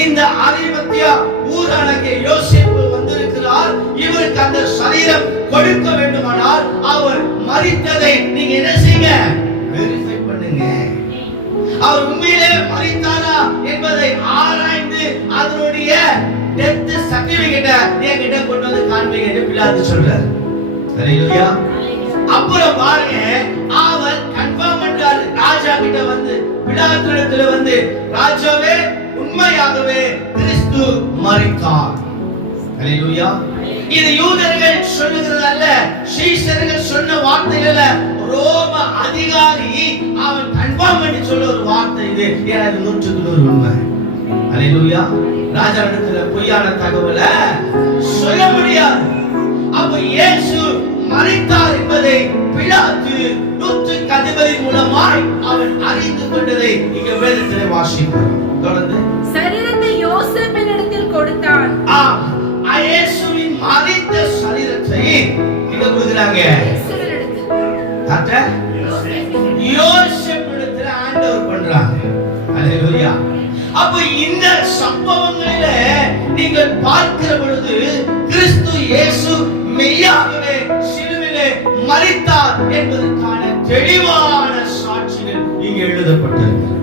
இந்த அரிமத்தியா ஊரானங்கே யோசேப்பு வந்திருக்கிறார். இவருக்கு அந்த சரீரம் கொடுக்க வேண்டுமானால் அவர் மரித்ததை நீங்க என்ன செய்யுங்க, வெரிஃபை பண்ணுங்க. அவர் உண்மையிலே மரித்தாரா என்பதை ஆராய்ந்து அதனுடைய டெத் சர்டிபிகேட்டை என்கிட்ட கொண்டு வந்து காண்பீங்க என்று பிலாத்து சொல்றார். ஹல்லேலூயா. அப்புறம் பாருங்க, அவர் கன்ஃபார்ம் பண்றாரு. ராஜா கிட்ட வந்து பிலாத்து இடத்துல வந்து, ராஜாவே உண்மையாகவே கிறிஸ்து மரித்தார். ஹல்லேலூயா. இது யூதர்கள் சொல்லுகிறது அல்ல, சீஷர்கள் சொன்ன வார்த்தைகள் அல்ல, ரோம அதிகாரி அவன் கன்ஃபார்ம் பண்ணி சொல்ல ஒரு வார்த்தை இது. எனக்கு 100% உண்மை. ஹல்லேலூயா. ராஜா இடத்துல பொய்யான தகவலை சொல்ல முடியாது. அப்ப இயேசு மரித்தார் என்பதை பிலாத்து நூற்றுக்கு அதிபதி மூலமாய் அவன் அறிந்து கொண்டதை இங்க வேதத்திலே வாசிக்கிறோம். தொடர்ந்து சரீரத்தை யோசேப்பினிடத்தில் கொடுத்தான். இயேசுவின் மரித்த சரீரத்தை இங்க கொடுக்குறாங்க. யோசேப்பினிடத்தில் ஹேண்ட் ஓவர் பண்றாங்க. ஹல்லேலூயா. அப்ப இந்த சம்பவங்களில நீங்கள் பார்க்கிற பொழுது கிறிஸ்து இயேசு மெய்யாகவே சிலுவிலே மரித்தார் என்பதற்கான தெளிவான சாட்சிகள் இங்கே எழுதப்பட்டிருக்கிறது.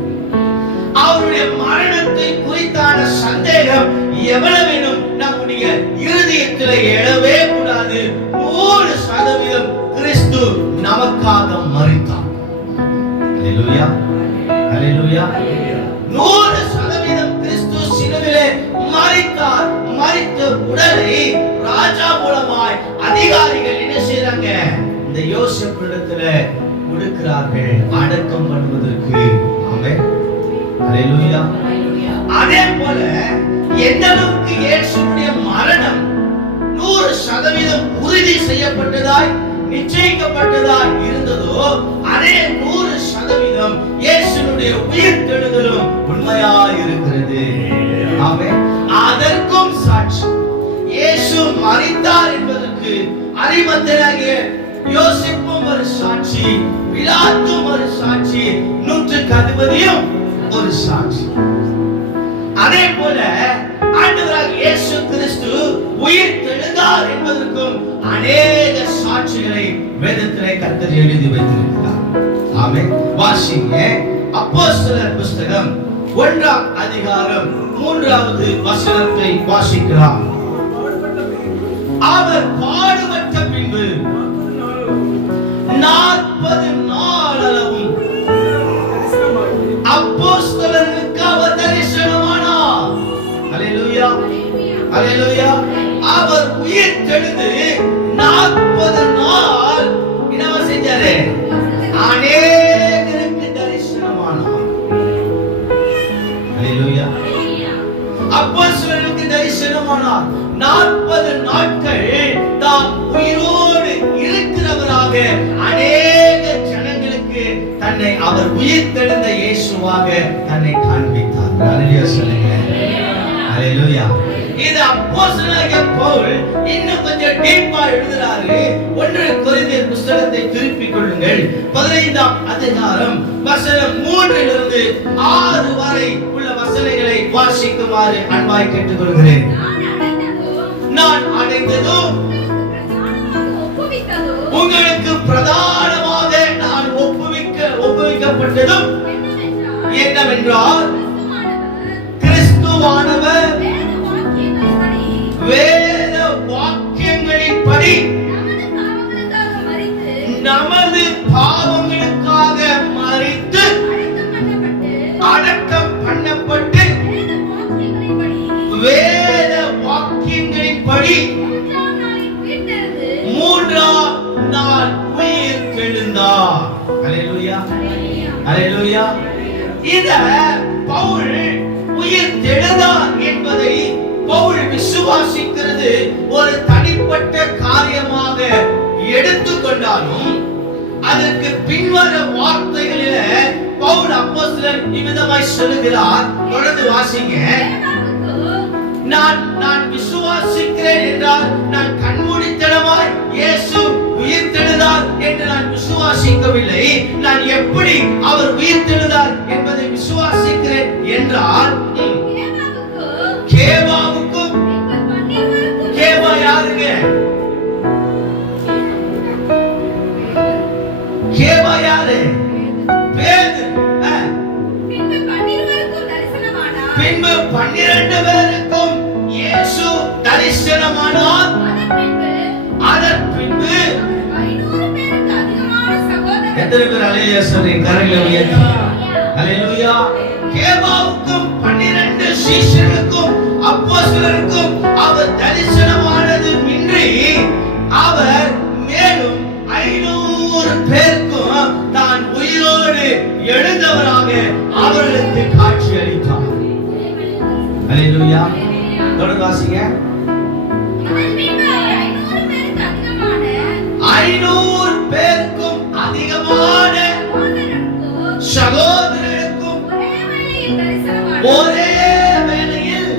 அவருடைய மரணத்தை குறித்தான சந்தேகம் எவ்வளவேனும் நம்முடைய இருதயத்தில் எழவே கூடாது. 100% கிறிஸ்து நமக்காக மரித்தார். ஹல்லேலூயா. ஹல்லேலூயா. 100% கிறிஸ்து சிலுவிலே மரித்தார். மரித்த உடலை ராஜா மூலமாய் அதிகாரிகள் என்ன செய்றாங்க, இந்த யோசேப்பிடத்துல கொடுக்கிறார்கள் அடக்கம் பண்ணுவதற்கு. ஆமென். ஹல்லேலூயா. அதே போல எந்த அளவுக்கு இயேசுவுடைய மரணம் 100% உறுதி செய்யப்பட்டதாய் நிச்சயிக்கப்பட்டதாய் இருந்ததோ, அதே 100% இயேசுவுடைய உயிர்த்தெழுதலும் உண்மையாய் இருக்கிறது. ஆமென். அதற்கும் சாட்சி இயேசு மரித்தார் என்பதற்கு அரிமத்தியாகிய யோசேப்பும் ஒரு சாட்சி, பிலாத்தும் ஒரு சாட்சி, நூற்றுக்கு அதிபதியும் ஒரு சாட்சி. அதே போல ஆண்டவராகிய இயேசு கிறிஸ்து உயிர்த்தெழுந்தார் என்பதற்கும் அநேக சாட்சிகளை வேதத்திலே கர்த்தர் எழுதி வைத்திருக்கிறார். ஆமென். வாசிங்க அப்போஸ்தலர் புத்தகம் 1ஆம் அதிகாரம் 3வது வசனத்தை வாசிக்கலாம். அவர் பாடுபட்ட பின்பு 40 நாள் அளவும் அப்போஸ்தலருக்கு அவர் தரிசனமானார். ஹல்லேலூயா. ஹல்லேலூயா. அவர் உயிர்த்தெழுந்து 40 நாள் என்ன செஞ்சாரு, அநேகருக்கு தரிசனமானார். ஹல்லேலூயா. அப்போஸ்தலருக்கு தரிசனமானார். 40 நாட்கள் தாம் உயிரோடு இருக்கிறவராக அநேக ஜனங்களுக்கு தன்னை அவர் உயிர்த்தெழுந்த இயேசுவாக தன்னை காண்பித்தார். ஹல்லேலூயா சொல்லுங்க. ஹல்லேலூயா. இது அப்போஸ்தலனாகிய பவுல் இன்னும் கொஞ்சம் டீப்பா எழுதுறாரு. 1 கொரிந்தியர் புத்தகத்தை திருப்பிக் கொள்ளுங்கள். 15ஆம் அதிகாரம் வசனம் 3லிருந்து 6 வரை உள்ள வசனங்களை வாசிக்குமாறு அன்பாய் கேட்டுக்கொள்கிறேன். நான் அடைந்ததும் உங்களுக்கு பிரதானமாக நான் ஒப்புவிக்கப்பட்டதும் என்னவென்றால், கிறிஸ்துவானவர் வேத வாக்கியங்களின்படி நமது பாவங்களுக்காக மரித்து அடக்கம் பண்ணப்பட்டு வேத வாக்கியங்களின்படி 3ஆம் நாள் உயிர்த்தெழுந்தார். ஹல்லேலூயா. ஹல்லேலூயா. இத பவுல் உயிர்த்தெழுந்தார் என்பதை பவுல் விசுவாசிக்கிறது ஒரு தனிப்பட்ட காரியமாக எடுத்துக்கொண்டாலும், அதற்கு பின்வர வார்த்தைகளில பவுல் அப்போஸ்தலன் இவ்விதமாய் சொல்லுகிறார். தொடர்ந்து வாசிங்க. நான் விசுவாசிக்கிறேன் என்றால் நான் கண்மூடித்தனமாய் இயேசு உயிர்த்தெழுந்தார் என்று நான் விசுவாசிக்கவில்லை. நான் எப்படி அவர் உயிர்த்தெழுந்தார் என்பதை விசுவாசிக்கிறேன் என்றால், பின்பு 12 பேருக்கும் இயேசு தரிசனமானார். அதன் பின்பு 500 பேருக்கு அதிகமான சகோதரர். எத்தனை பேர் அல்லேலூயா சொல்றீங்க? கரங்களை உயர்த்தி அல்லேலூயா. கேபாவுக்கும் 12 சீஷர்களுக்கும் அப்போஸ்தலருக்கும் அவர் தரிசனமானது மின்றி அவர் மேலும் 500 பேருக்கும் தான் உயிரோடு எழுந்தவராக அவர்களுக்கு காட்சி அளித்தார். அல்லேலூயா. தொடர்ந்து வாசிங்க. அதன் பின்பு 500 பேருக்கு அதிகமான 500 பேருக்கும் அதிகமான சகோதரருக்கும் ஒரே வேளையில்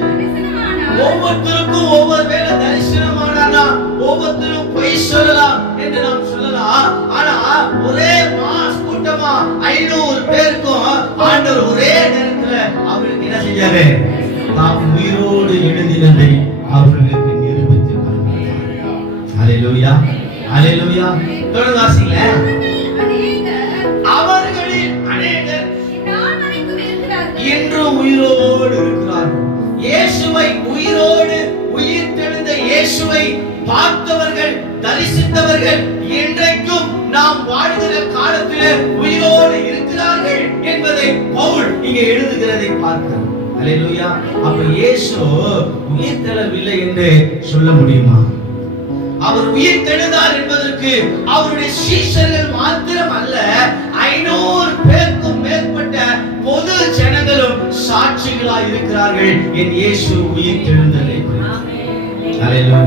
ஒவ்வொருத்தருக்கும் ஒவ்வொரு வேளை தரிசனமானா ஒவ்வொருத்தரும் பொய் சொல்லலாம் என்று நாம் சொல்லலாம். ஆனா ஒரே மாஸ் கூட்டமா 500 பேருக்கும் ஆண்டவர் ஒரே நேரத்துல அவருக்கு என்ன செஞ்சாரு? தாம் உயிரோடு எழுதினதை அவர்களுக்கு நிரூபித்து காண்பித்தார். அல்லேலூயா, அல்லேலூயா. தொடர்ந்து வாசிங்களேன். அவர்களில் அநேகர் இன்று உயிரோடு இருக்கிறார்கள். இயேசுவை உயிரோடு உயிர்த்தெழுந்த இயேசுவை பார்த்தவர்கள், தரிசித்தவர்கள் இன்றைக்கும் நாம் வாழ்கிற காலத்திலே உயிரோடு இருக்கிறார்கள் என்பதை பவுல் இங்கே எழுதுகிறதை பார்க்கிறோம். அல்லேலூயா. அப்ப இயேசு உயிர்த்தெழவில்லை என்று சொல்ல முடியுமா? அவர் உயிர் தெழுந்தார் என்பதற்கு அவருடைய சீஷர்கள் மாத்திரம் அல்ல, 500 பேருக்கும் மேற்பட்ட பொது ஜனங்களும் சாட்சிகளாய் இருக்கிறார்கள் என் இயேசு உயிர் தெழுந்ததை. அல்லேலூயா,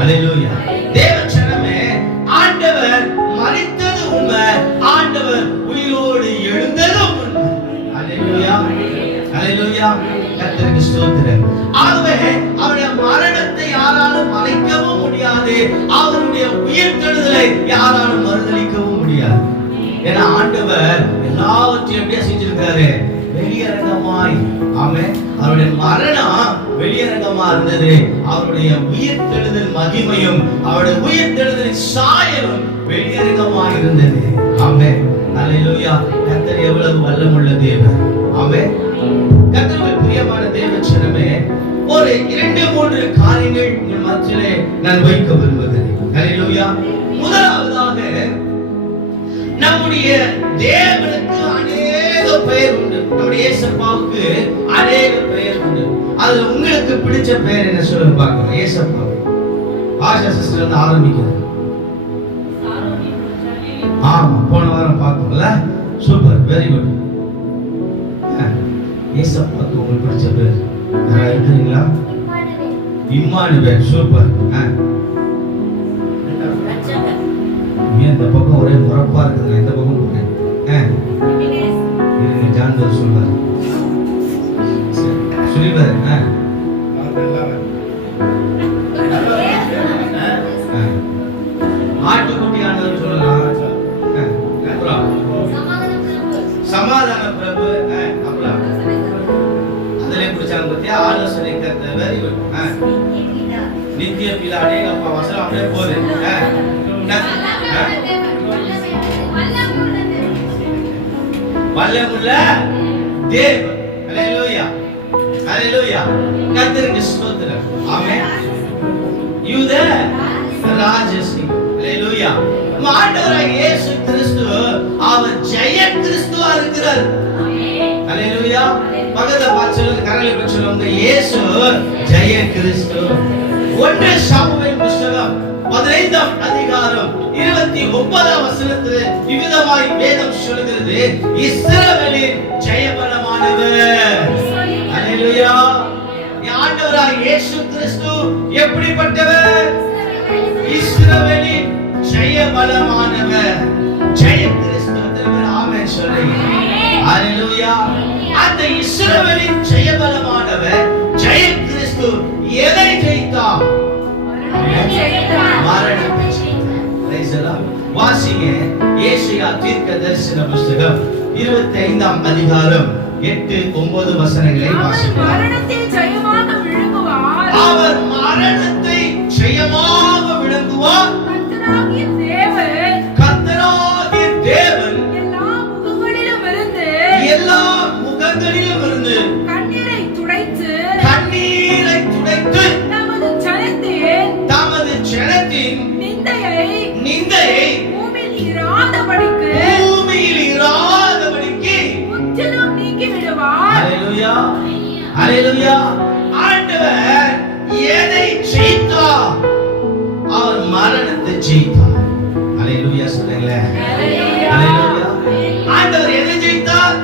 அல்லேலூயா. தேவ ஜனமே, ஆண்டவர் மரித்தது உண்மை, ஆண்டவர் உயிரோடு எழுந்ததும் உண்மை. அல்லேலூயா, அல்லேலூயா. கர்த்தருக்கு ஸ்தோத்திரம். ஆகவே அவருடைய மரணத்தை யாராலும் மறைக்கவும் முடியாது, அவருடைய உயிர்த்தெழுதலை யாராலும் மறுதலிக்கவும் முடியாது. ஏன்னா ஆண்டவர் எல்லாவற்றையும் எப்படியா செஞ்சிருக்காரு? வெளியரங்கமாய். ஆமென். அவருடைய மரணம் வெளியரங்கமா இருந்தது, அவருடைய உயிர்த்தெழுதல் மகிமையும் அவருடைய உயிர்த்தெழுதலின் சாயலும் வெளியரங்கமாய் இருந்தது. ஆமென். அல்லேலூயா. கர்த்தர் எவ்வளவு வல்லமுள்ள தேவன். ஆமென். கர்த்தருக்கு பிரியமான தேவ ஜனமே, ஒரு 2-3 காரியங்கள் உங்கள் மத்தியிலே நான் வைக்க விரும்புகிறேன். அல்லேலூயா. முதலாவதாக, நம்முடைய தேவனுக்கு அநேக பெயர் உண்டு. நம்முடைய இயேசப்பாவுக்கு அநேக பெயர் உண்டு. அதுல உங்களுக்கு பிடிச்ச பெயர் என்ன சொல்லுங்க பார்க்கலாம். இயேசப்பா ஆஷா சிஸ்டர் வந்து ஆரம்பிக்கிறது. ஆமா, போன வாரம் பார்த்தோம்ல. Super, very good. இயேசப்பாவுக்கு உங்களுக்கு பிடிச்ச பேர் யாராவது இருக்கிறீங்களா? இம்மானுவேல். சூப்பர். இந்த பக்கம் ஒரே முறப்பா இருக்குது, இந்த பக்கம் போறேன். இருங்க, ஜான்பர் சொல்வார். சொல்லிவாரு. ஆட்டுக்குட்டியானவர் சொல்லலாம். சமாதான பிரபு. அப்புறம் அதிலே பிடிச்சாங்க பத்தியா? ஆலோசனை கர்த்தர். Very good. நித்திய பிதாவே. அப்பா வசனம் அப்படியே போகுது. வல்லமுள்ள தேவன். அல்லேலூயா, அல்லேலூயா. கர்த்தருக்கு ஸ்தோத்திரம். ஆமென். யூத ராஜசிங். அல்லேலூயா. ஆண்டவராகிய இயேசு கிறிஸ்து அவர் ஜெய கிறிஸ்துவா இருக்கிறார். அல்லேலூயா. பக்கத்துல பார்த்து சொல்லுங்க, கரங்களை பிடிச்சு சொல்லுங்க, இயேசு ஜெய கிறிஸ்து. 1 சாமுவேல் புத்தகம் 15ஆம் அதிகாரம் 29ஆம் வசனத்தில் இவ்விதமாய் வேதம் சொல்கிறது, இஸ்ரவேலின் ஜெயபலமானவர். அல்லேலூயா. ஆண்டவராகிய இயேசு கிறிஸ்து எப்படிப்பட்டவர்? இஸ்ரவேலின் ஜெயபலமானவர். ஜெய கிறிஸ்து. ஆமென் சொல்லுங்க. அல்லேலூயா. அந்த இஸ்ரவேலின் ஜெயபலமானவர் ஜெய கிறிஸ்து எதை ஜெயித்தார்? மரணத்தை ஜெயித்தார். வாசிங்க ஏசாயா தீர்க்கதரிசன புத்தகம் 25ஆம் அதிகாரம் 8-9 வசனங்களை வாசிக்கலாம். மரணத்தை ஜெயமாக விழுங்குவார். அவர் மரணத்தை ஜெயமாக விழுங்குவார். கர்த்தராகிய தேவன், கர்த்தராகிய தேவன் எல்லா முகங்களிலும் இருந்து எல்லா முகங்களிலும் இருந்து கண்ணீரை அல்லேலூயா. ஆண்டவர் எதை ஜெயித்தார்? அவர் மரணத்தை ஜெயித்தார். அல்லேலூயா சொல்லுங்களேன். அல்லேலூயா. ஆண்டவர் எதை ஜெயித்தார்?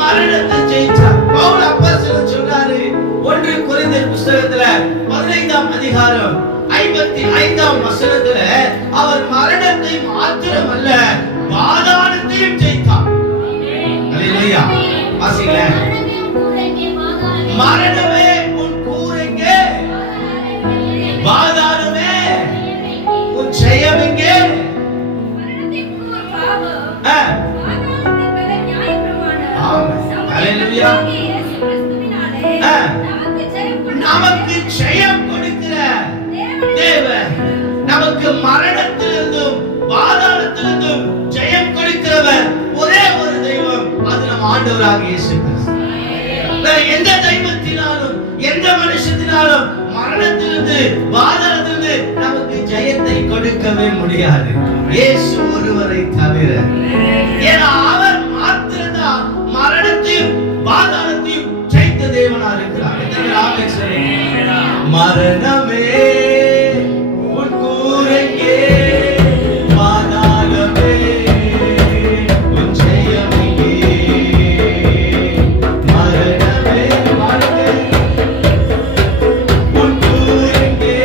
மரணத்தை ஜெயித்தார். பவுல் அப்போஸ்தலன் சொல்றாரு 1 கொரிந்தியர் புத்தகத்துல 15ஆம் அதிகாரம் 55ஆம் வசனத்துல அவர் மரணத்தை மாத்திரமல்ல பாதாளத்தையும் ஜெயித்தார். அல்லேலூயா. வாசிங்களேன். மரணமே உன் கூரெங்கே, பாதாளமே உன் ஜெயம் எங்கே? அல்லேலூயா. நமக்கு ஜெயம் கொடுக்கிற தேவன், நமக்கு மரணத்திலிருந்தும் பாதாளத்திலிருந்தும் ஜெயம் கொடுக்கிறவர் ஒரே ஒரு தெய்வம், அது நம் ஆண்டவராகிய இயேசு கிறிஸ்து. வேற எந்த தெய்வத்தினாலும் எந்த மனுஷத்தினாலும் மரணத்திலிருந்து பாதாளத்திலிருந்து நமக்கு ஜெயத்தை கொடுக்கவே முடியாது, இயேசு ஒருவரை தவிர. ஏன்னா அவர் மாத்திரம்தான் மரணத்தையும் பாதாளத்தையும் ஜெயித்த தேவனா இருக்கிறார். மரணமே உன் கூரெங்கே, பாதாளமே உன் ஜெயம் எங்கே? மரணமே உன் கூரெங்கே,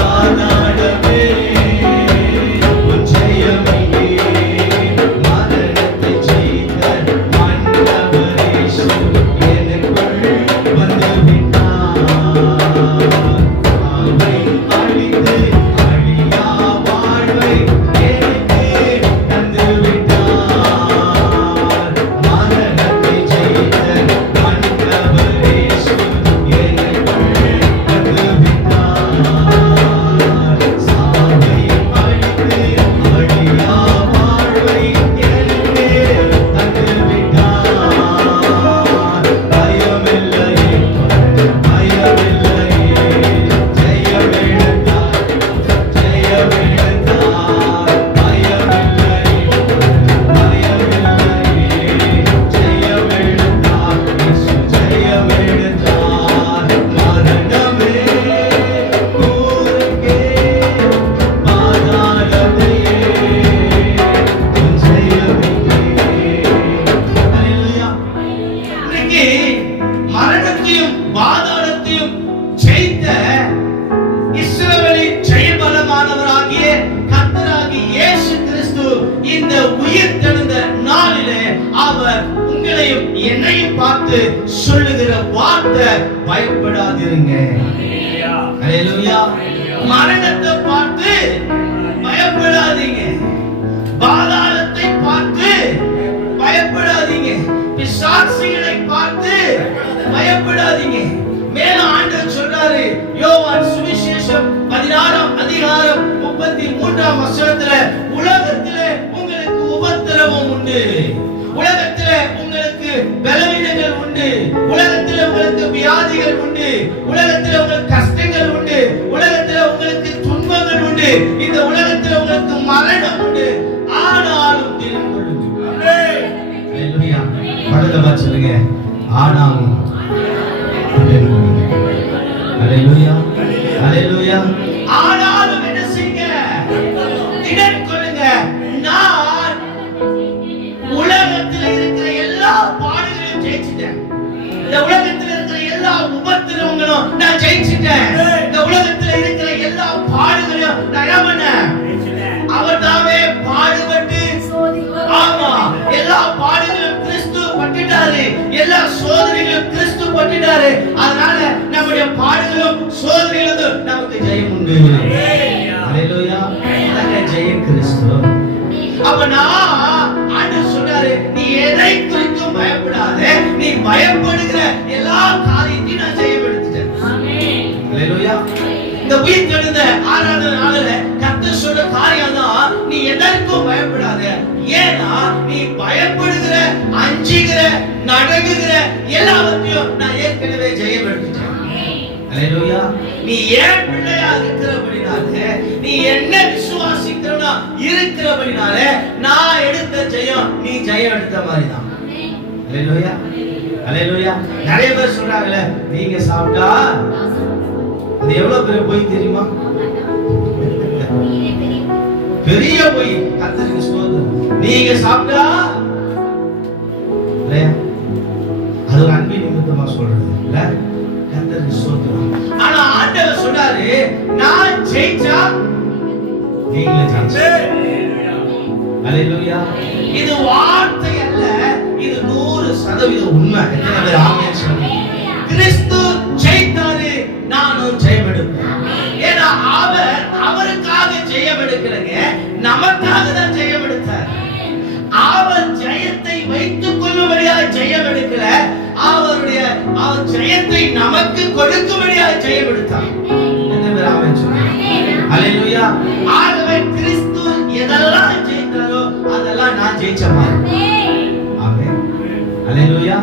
பாதாளமே உன் ஜெயம் எங்கே? மரணத்தை ஜெயித்த ஆண்டவர் இயேசு எனக்குள் வந்து விட்டார். ஆவை அழித்து அழியா வாழ்வை எனக்கு தந்து விட்டார். மரணத்தை ஜெயித்த ஆண்டவர் இயேசு எனக்குள் வந்து விட்டார். சாவை அழித்து அழியா வாழ்வை எனக்கு தந்து விட்டார். பயமில்லையே பயமில்லையே ஜெயமெடுத்தார் ஜெயமெடுத்தார். பயமில்லையே பயமில்லையே ஜெயமெடுத்தார். இயேசு ஜெயமெடுத்தார். மரணமே கூரெங்கே, பாதாளமே உன் ஜெயம் எங்கே? அல்லேலூயா. இன்னைக்கு மரணத்தையும் பாதாளத்தையும் ஜெயித்த இஸ்ரவேலின் ஜெயபலமானவராகிய கர்த்தராகிய இயேசு கிறிஸ்து இந்த உயிர் தெழுந்த நாளிலே அவர் உங்களையும் என்னையும் பார்த்து சொல்லுகிற வார்த்தை, பயப்படாதிருங்க. அல்லேலூயா. மரணத்தை பார்த்து பயப்படாதீங்க, பாதாளத்தை பார்த்து பயப்படாதீங்க, பிசாசுகளை பார்த்து பயப்படாதீங்க. மேலும் ஆண்டவர் சொல்றாரு யோவான் சுவிசேஷம் 16ஆம் அதிகாரம் 33ஆம் வசனத்துல, உலகத்திலே உங்களுக்கு உபத்திரவம் உண்டு, உலகத்திலே உங்களுக்கு பலவீனங்கள் உண்டு, உலகத்திலே உங்களுக்கு வியாதிகள் உண்டு, உலகத்திலே உங்களுக்கு கஷ்டங்கள் உண்டு, உலகத்திலே உங்களுக்கு துன்பங்கள் உண்டு, இந்த உலகத்திலே உங்களுக்கு மரணம் உண்டு, ஆனாலும் தினம் கொள்ளுங்கள். அல்லேலூயா. படத்தை பார்த்து சொல்லுங்க, ஆனாலும் அல்லேலூயா அல்லேலூயா. ஆனாலும் என்ன செய்யுங்க? திடன் கொள்ளுங்க. நான் உலகத்தில் இருக்கிற எல்லா பாடுகளையும் ஜெயிச்சிட்டேன். இந்த உலகத்தில் இருக்கிற எல்லா உபத்திரவங்களும் நான் ஜெயிச்சிட்டேன். இந்த உலகத்தில் இருக்கிற எல்லா பாடுகளையும் நான் என்ன பண்ணேன்? அவர் தாமே பாடுபட்டு, ஆமா, எல்லா பாடுகளும் கிறிஸ்து பட்டுட்டாரு, எல்லா சோதனைகளும் கிறிஸ்து பட்டுட்டாரு. அதனால நம்முடைய பாடுகளும் சோதனைகளும் நமக்கு ஜெயம் உண்டு. அல்லேலூயா. அதனால ஜெயம் கிறிஸ்து. அப்ப நான் ஆண்டவர் சொன்னாரு, நீ எதை குறித்தும் பயப்படாத, நீ பயப்படுகிற எல்லா காரியத்தையும் நான் ஜெயம் எடுத்துட்டேன். அல்லேலூயா. இந்த உயிர் தெழுந்த 6ஆவது நாளில கர்த்தர் சொன்ன காரியம் தான், நீ எதற்கும் பயப்படாத. ஏன்னா நீ பயப்படுகிற, அஞ்சுகிற, நடுங்குகிற எல்லாவற்றையும் நான் ஏற்கனவே ஜெயம் எடுத்துட்டேன். அல்லேலூயா. நீ ஏன் பிள்ளையா இருக்கிறபடினாலே, நீ என்ன விசுவாசிக்கிறனா இருக்கிறபடினாலே நான் எடுத்த ஜெயம் நீ ஜெயம் எடுத்த மாதிரி தான். அல்லேலூயா. அல்லேலூயா. நிறைய பேர் சொல்றாங்கல்ல, நீங்க சாப்பிட்டா அது எவ்வளவு பெரிய பொய் தெரியுமா? பெரிய பொய். கர்த்தருக்கு ஸ்தோத்திரம். நீங்க சாப்பிட்டா இல்லையா, அது ஒரு அன்பின் நிமித்தமா சொல்றது இல்ல. கர்த்தருக்கு ஸ்தோத்திரம். ஆனா ஆண்டவர் சொல்றாரு, நான் ஜெயிச்சா நீங்களே ஜெயிச்சா. அல்லேலூயா. இது வார்த்தை அல்ல, இது 100% உண்மை. எத்தனை பேர் ஆமென் சொல்றீங்க? கிறிஸ்து ஜெயித்தாரு, நானும் ஜெயம் எடுப்பேன். ஏன்னா அவர் அவருக்காக ஜெயம் எடுக்கலங்க, நமக்காக தான் ஜெயம் எடுத்தார். அவர் ஜெயத்தை வைத்துக் கொள்ளும்படியாக ஜெயம் எடுக்கல, அவர் ஜெயத்தை நமக்கு கொடுக்கும்படியாக ஜெயம் எடுத்தார். எத்தனை பேர் ஆமென் சொல்றீங்க? அல்லேலூயா. ஆகவே கிறிஸ்து எதெல்லாம் ஜெயித்தாரோ அதெல்லாம் நான் ஜெயிச்ச மாதிரி. ஆமென். அல்லேலூயா.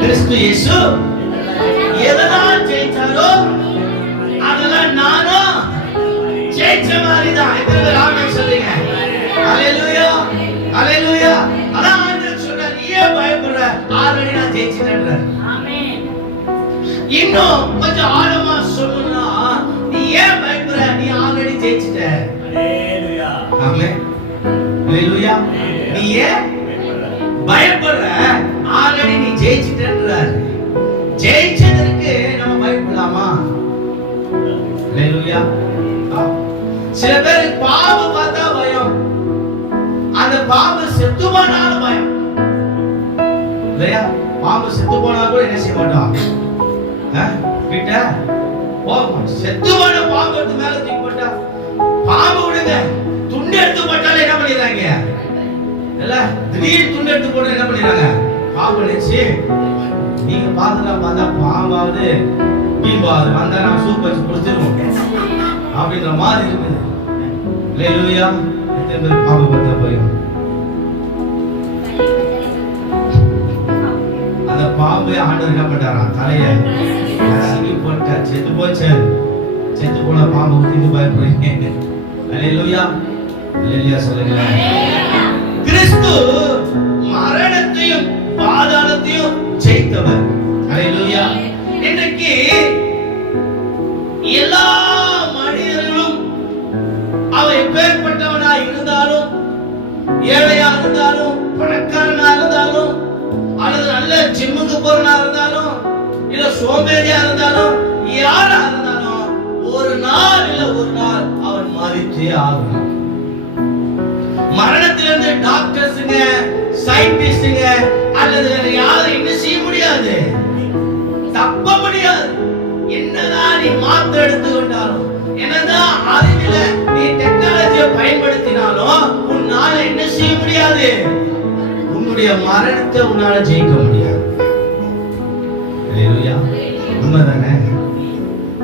கிறிஸ்து இயேசு எதெல்லாம் ஜெயிச்சாரோ அதெல்லாம் நானும் ஜெயிச்ச மாதிரி தான். எத்தனை பேர் ஆமென் சொல்றீங்க? அல்லேலூயா. அல்லேலூயா. அதான் ஆண்டவர் சொல்றார், நீ ஏன் பயப்படுற? ஆல்ரெடி நான் ஜெயிச்சிட்டேன்றார். ஆமென். இன்னும் கொஞ்சம் ஆழமா சொல்லணும்னா, நீ ஏன் பயப்படுற? நீ ஆல்ரெடி ஜெயிச்சிட்ட. அல்லேலூயா. ஆமென். அல்லேலூயா. நீ ஏன் பயப்படுற? ஆல்ரெடி நீ ஜெயிச்சிட்டேன்றார். ஜெயிச்சதற்கு நம்ம பயப்படலாமா? அல்லேலூயா. சில பேருக்கு பாவம் பார்த்தா பயம், அந்த பாவம் செத்து போனாலும் பயம் இல்லையா? பாவம் செத்து போனா கூட என்ன செய்ய மாட்டோம், கிட்ட போவோம். செத்து போன பாவத்து மேல தூக்கி போட்டா பாவம் விடுங்க, துண்டு எடுத்து போட்டாலும் என்ன பண்ணிடுறாங்க இல்ல, திடீர் துண்டு எடுத்து போட்டு என்ன பண்ணிடுறாங்க, பாவம் நினைச்சு நீங்க பாத்துலாம் பார்த்தா பாம்பாவது பீம்பாவது வந்தா நான் சூப் வச்சு குடிச்சிருவோம் அப்படின்ற மாதிரி இருக்குது. அல்லேலூயா. எத்தனை பேர் பாம்பு பார்த்தா பயம்? அந்த பாம்பு ஆண்டவர் என்ன பண்ணாராம், தலையை நசுக்கி போட்டார். செத்து போச்சு. செத்து போன பாம்பு ஊத்தி பயப்படுறீங்க? அல்லேலூயா. அல்லேலூயா சொல்லுங்க. கிறிஸ்து மரணத்தையும் பாதாளத்தையும் ஜெயித்தவர். அல்லேலூயா. இன்றைக்கு எல்லா மனிதர்களும் அவர் எப்பேற்பட்டவனா இருந்தாலும், ஏழையா இருந்தாலும், பணக்காரனா இருந்தாலும், அல்லது நல்ல ஜிம்முக்கு போறனா இருந்தாலும், இல்ல சோம்பேறியா இருந்தாலும், யாரா இருந்தாலும், ஒரு நாள் இல்ல ஒரு நாள் அவன் மரித்தே ஆகணும். மரணத்திலிருந்து டாக்டர்ஸுங்க, சயின்டிஸ்டுங்க அல்லது வேற யாரும் என்ன செய்ய முடியாது, தப்ப முடியாது. என்னதான் நீ மாத்திரை எடுத்துக்கொண்டாலும், என்னதான் அறிவில நீ டெக்னாலஜியை பயன்படுத்தினாலும், உன்னால என்ன செய்ய முடியாது, உன்னுடைய மரணத்தை உன்னால ஜெயிக்க முடியாது. அல்லேலூயா. உண்மைதானே?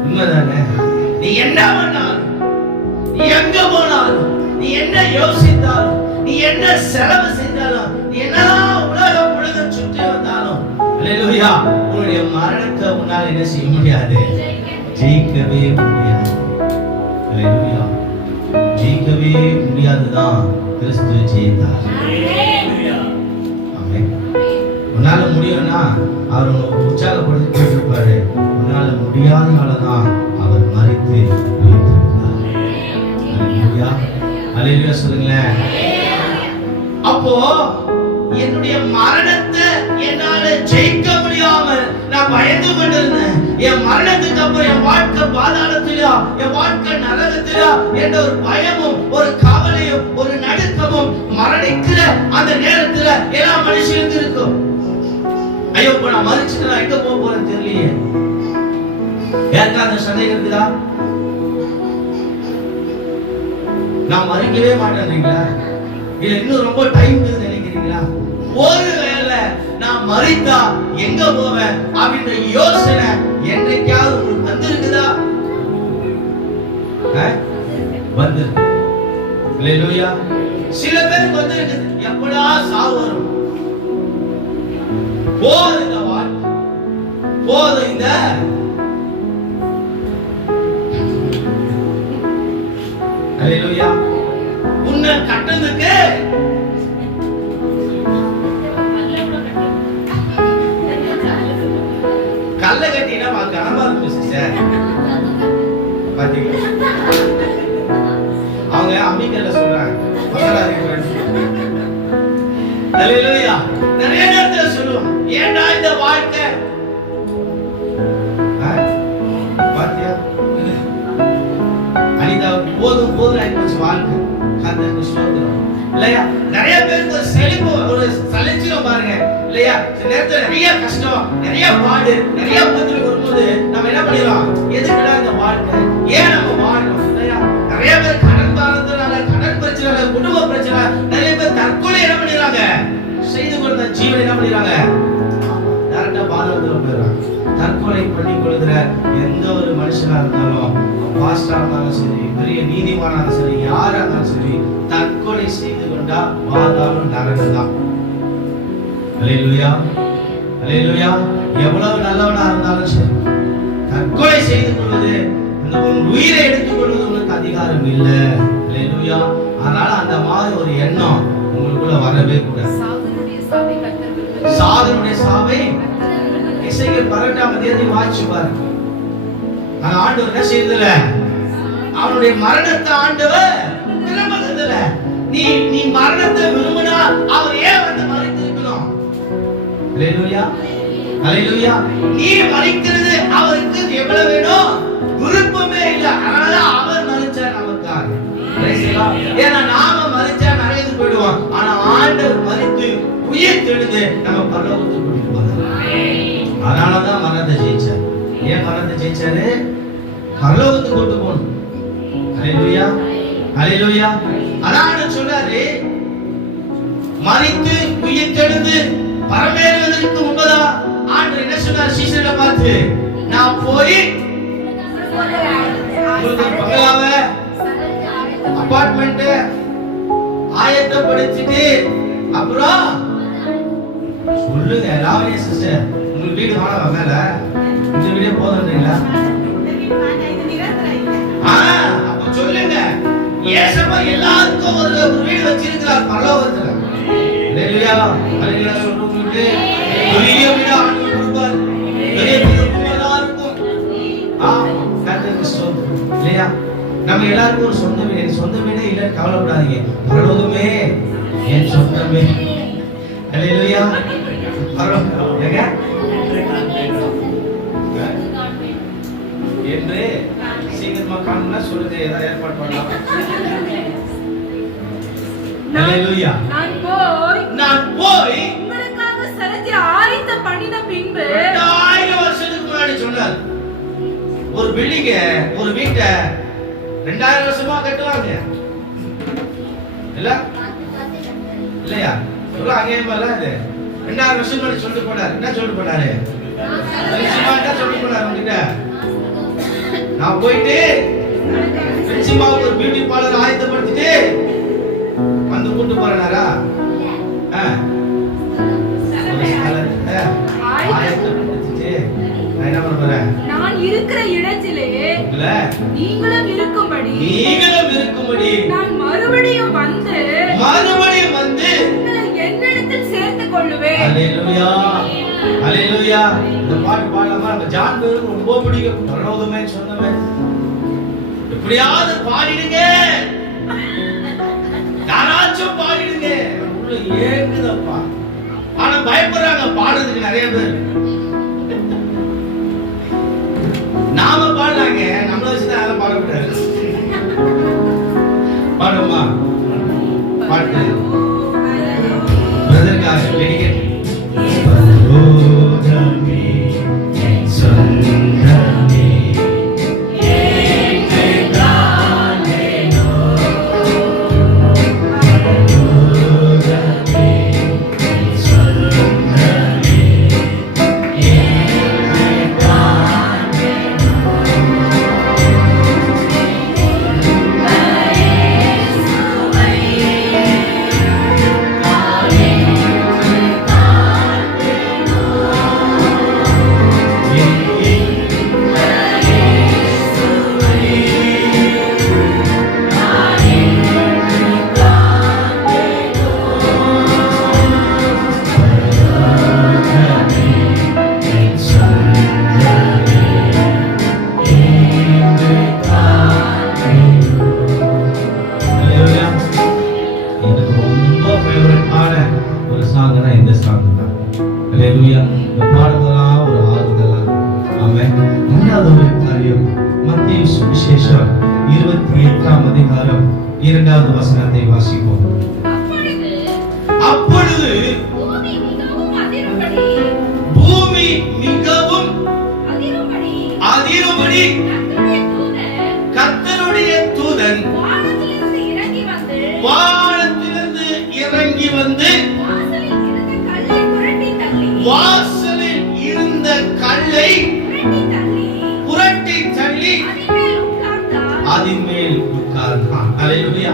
உண்மைதானே? நீ என்ன பண்ணாலும், நீ எங்க போனாலும், நீ என்ன யோசித்தாலும், நீ என்ன செலவு செஞ்சாலும், நீ என்னதான் உலகம் முழுதும் சுற்றி வந்தாலும், அல்லேலூயா, உன்னுடைய மரணத்தை உன்னால என்ன செய்ய முடியாது, ஜெயிக்கவே முடியாது. அல்லேலூயா. ஜெயிக்கவே முடியாதுதான் கிறிஸ்து ஜெயித்தார். ஆமென். உன்னால முடியும்னா அவர் உன்னை உற்சாகப்படுத்தி கேட்டிருப்பாரு. உன்னால முடியாதனாலதான் அவர் மரித்து உயிர்த்தெழுந்தார். அல்லேலூயா. அல்லேலூயா சொல்லுங்களேன். அப்போ என்னுடைய மரணத்தை என்னால ஜெயிக்க முடியாமல் நான் பயந்து கொண்டிருந்தேன். என் மரணத்துக்கு அப்புறம் என் வாழ்க்கை பாதாளத்திலா, என் வாழ்க்கை நரகத்திலா என்ற ஒரு பயமும், ஒரு கவலையும், ஒரு நடுக்கமும் மரணிக்கிற அந்த நேரத்துல எல்லா மனுஷனுக்கு இருக்கும். ஐயோ, இப்ப நான் மறிச்சுட்டு நான் எங்க போக போறேன்னு தெரியலையே. யாருக்கா அந்த சந்தேகம் இருக்குதா? நான் மறிக்கவே மாட்டேன்றீங்களா? இல்ல இன்னும் ரொம்ப டைம் இருக்குன்னு நினைக்கிறீங்களா? ஒருவேளை நான் மரித்தா எங்க போவேன் அப்படின்ற யோசனை என்னைக்காவது உங்களுக்கு வந்திருக்குதா? வந்து அல்லேலூயா. சில பேருக்கு வந்திருக்கு, எப்படா சாவு வரும், போதும் இந்த வாழ்க்கை, போதும் இந்த அல்லேலூயா. உன்னை கட்டதுக்கு கல்ல கட்டினா கனமா இருக்கும் சிஸ்டர். பாத்தீங்களா? அவங்க அம்மிக்கல்ல சொல்றாங்க. ஹalleluya. நிறைய நேரத்துல சொல்லுவோம், ஏன்டா இந்த வாழ்க்கை? பாத்தியா? அனிதா போதும் போதும் ஆயிடுச்சு வாழ்க்கை. கர்த்தருக்கு ஸ்தோத்திரம். இல்லையா? நிறைய பேருக்கு ஒரு செழிப்பு, ஒரு சலிச்சிரும் பாருங்க. இல்லையா? சில நேரத்துல நிறைய கஷ்டம், நிறைய பாடு, நிறைய உபத்திரவம் வரும்போது நம்ம என்ன பண்ணிடுறோம்? எதுக்குடா இந்த வாழ்க்கை? ஏன் நம்ம வாழணும்? இல்லையா? நிறைய பேர் கடன் பாரத்தினால, கடன் பிரச்சனை, குடும்ப பிரச்சனை, நிறைய பேர் தற்கொலை என்ன பண்ணிடுறாங்க? செய்து கொண்ட ஜீவனை என்ன பண்ணிடுறாங்க? டைரக்டா பாதாளத்துல போயிடுறாங்க. தற்கொலை பண்ணி கொள்கிற எந்த ஒரு மனுஷனா இருந்தாலும், பாஸ்டரா இருந்தாலும் சரி, பெரிய நீதிமானா இருந்தாலும் சரி, யாரா இருந்தாலும் சரி, தற்கொலை செய்து கொண்டா பாதாளம் நரகம் தான். ஹalleluya, ஹalleluya. எவ்வளவு நல்லவனா இருந்தாலும் சரி, தற்கொலை செய்து கொள்வது, இந்த உயிரை எடுத்துக் கொள்வது உங்களுக்கு அதிகாரம் இல்லை. ஹalleluya. அதனால அந்த மாதிரி ஒரு எண்ணம் உங்களுக்குள்ள வரவே கூடாது. சாதனுடைய சாவை இசைகள் 18ஆம் அதிகாரம் வாசிச்சு பாருங்க. அந்த ஆண்டவர் என்ன செய்தல? அவனுடைய மரணத்தை ஆண்டவர் விரும்புறதில்ல. நீ மரணத்தை விரும்பினா அவர் ஏன் வந்து மரித்திருக்கணும்? ஹalleluya, ஹalleluya. நீ மரிக்கிறது அவருக்கு எவ்வளவு வேணும்? விருப்பமே இல்ல. அதனால அவர் மரிச்சார் நமக்காக. ஏன்னா நாம மரிச்சா நரகத்துக்கு போயிடுவோம். ஆனா ஆண்டவர் மரித்து உயிர் தெழுந்து நம்ம பரலோகத்துக்கு கூட்டிட்டு போறார். அதனாலதான் மரணத்தை ஜெயிச்சார். ஏன் மரணத்தை ஜெயிச்சாரு? பரலோகத்துக்கு கூட்டு போகணும். ஹalleluya, ஹalleluya. அதான் சொல்றாரு, மரித்து உயிர் தெழுந்து பரமேறுவதற்கு முன்பதா ஆண்டவர் என்ன சொன்னார்? சீசரை பார்த்து, நான் போய் பங்களாவை, அபார்ட்மெண்ட் ஆயத்தப்படுத்திட்டு அப்புறம் சொல்லுங்க. லாவண்யா சிஸ்டர், உங்களுக்கு வீடு வாடகை மேல இந்த வீடே போதுன்றீங்களா? அப்ப சொல்லுங்க. ஏசப்பா எல்லாருக்கும் ஒரு வீடு வச்சிருக்கிறார் பரலோகத்துல. ஹalleluya, ஹalleluya. சொல்றவங்களுக்கு பெரிய வீடு ஆண்டவர் கொடுப்பார். பெரிய வீடு எல்லாருக்கும். கர்த்தருக்கு ஸ்தோத்திரம். இல்லையா? நம்ம எல்லாருக்கும் ஒரு சொந்த வீடு. சொந்த வீடே இல்லைன்னு கவலைப்படாதீங்க. பரலோகமே என் சொந்தமே. ஹalleluya. பரலோகம் எங்க என்று சீக்கிரமா காணும்னா சொல்லுங்க, ஏதாவது ஏற்பாடு பண்ணலாம். ஹalleluya. நான் போய் உங்களுக்காக சரத்தை ஆயத்த பண்ணின பின்பு 2000 வருஷத்துக்கு முன்னாடி சொன்னார். ஒரு பில்டிங், ஒரு வீட்டை 2000 வருஷமா கட்டுவாங்க இல்ல? இல்லையா? எவ்வளவு அங்கேயுமா இல்ல? இது 2000 வருஷம் முன்னாடி சொல்லிட்டு போனாரு. என்ன சொல்லிட்டு போனாரு? என்ன சொல்லிட்டு போனாரு உங்ககிட்ட? நான் போயிட்டு நிச்சயமாக ஒரு பியூட்டி பார்லர் ஆயத்தப்படுத்திட்டு வந்து கூட்டு போறேனாரா? ஆயத்தப்படுத்திட்டு நான் என்ன பண்ண போறேன்? நான் இருக்கிற இடத்திலே நீங்களும் இருக்கும்படி நான் மறுபடியும் வந்து உங்களை என்னிடத்தில் சேர்த்துக் கொள்ளுவேன். ஹalleluya, ஹalleluya. இந்த பாட்டு பாடலாமா? நம்ம ஜான் பேருக்கு ரொம்ப பிடிக்கும். பரலோகமே சொன்னமே. எப்படியாவது பாடிடுங்க, யாராச்சும் பாடிடுங்க. உள்ள ஏங்குதப்பா. ஆனா பயப்படுறாங்க பாடுறதுக்கு நிறைய பேர். நாம பாடலாங்க, நம்மள வச்சுதான் யாரும் பாடக்கூடாது. பாடுமா? பாட்டு பிரதர்காக டெடிகேட். பரலோகமே சொந்தமே முடியாத ஒரு காரியம். மத்தேயு சுவிசேஷம் 28ஆம் அதிகாரம் 2வது வசனத்தை வாசிப்போம். அப்பொழுது பூமி மிகவும் அதிரும்படி கர்த்தருடைய தூதன் வானத்திலிருந்து இறங்கி வந்து வாசலில் இருந்த கல்லை புரட்டி தள்ளி அதின் மேல் உட்கார்ந்தான். அல்லேலூயா.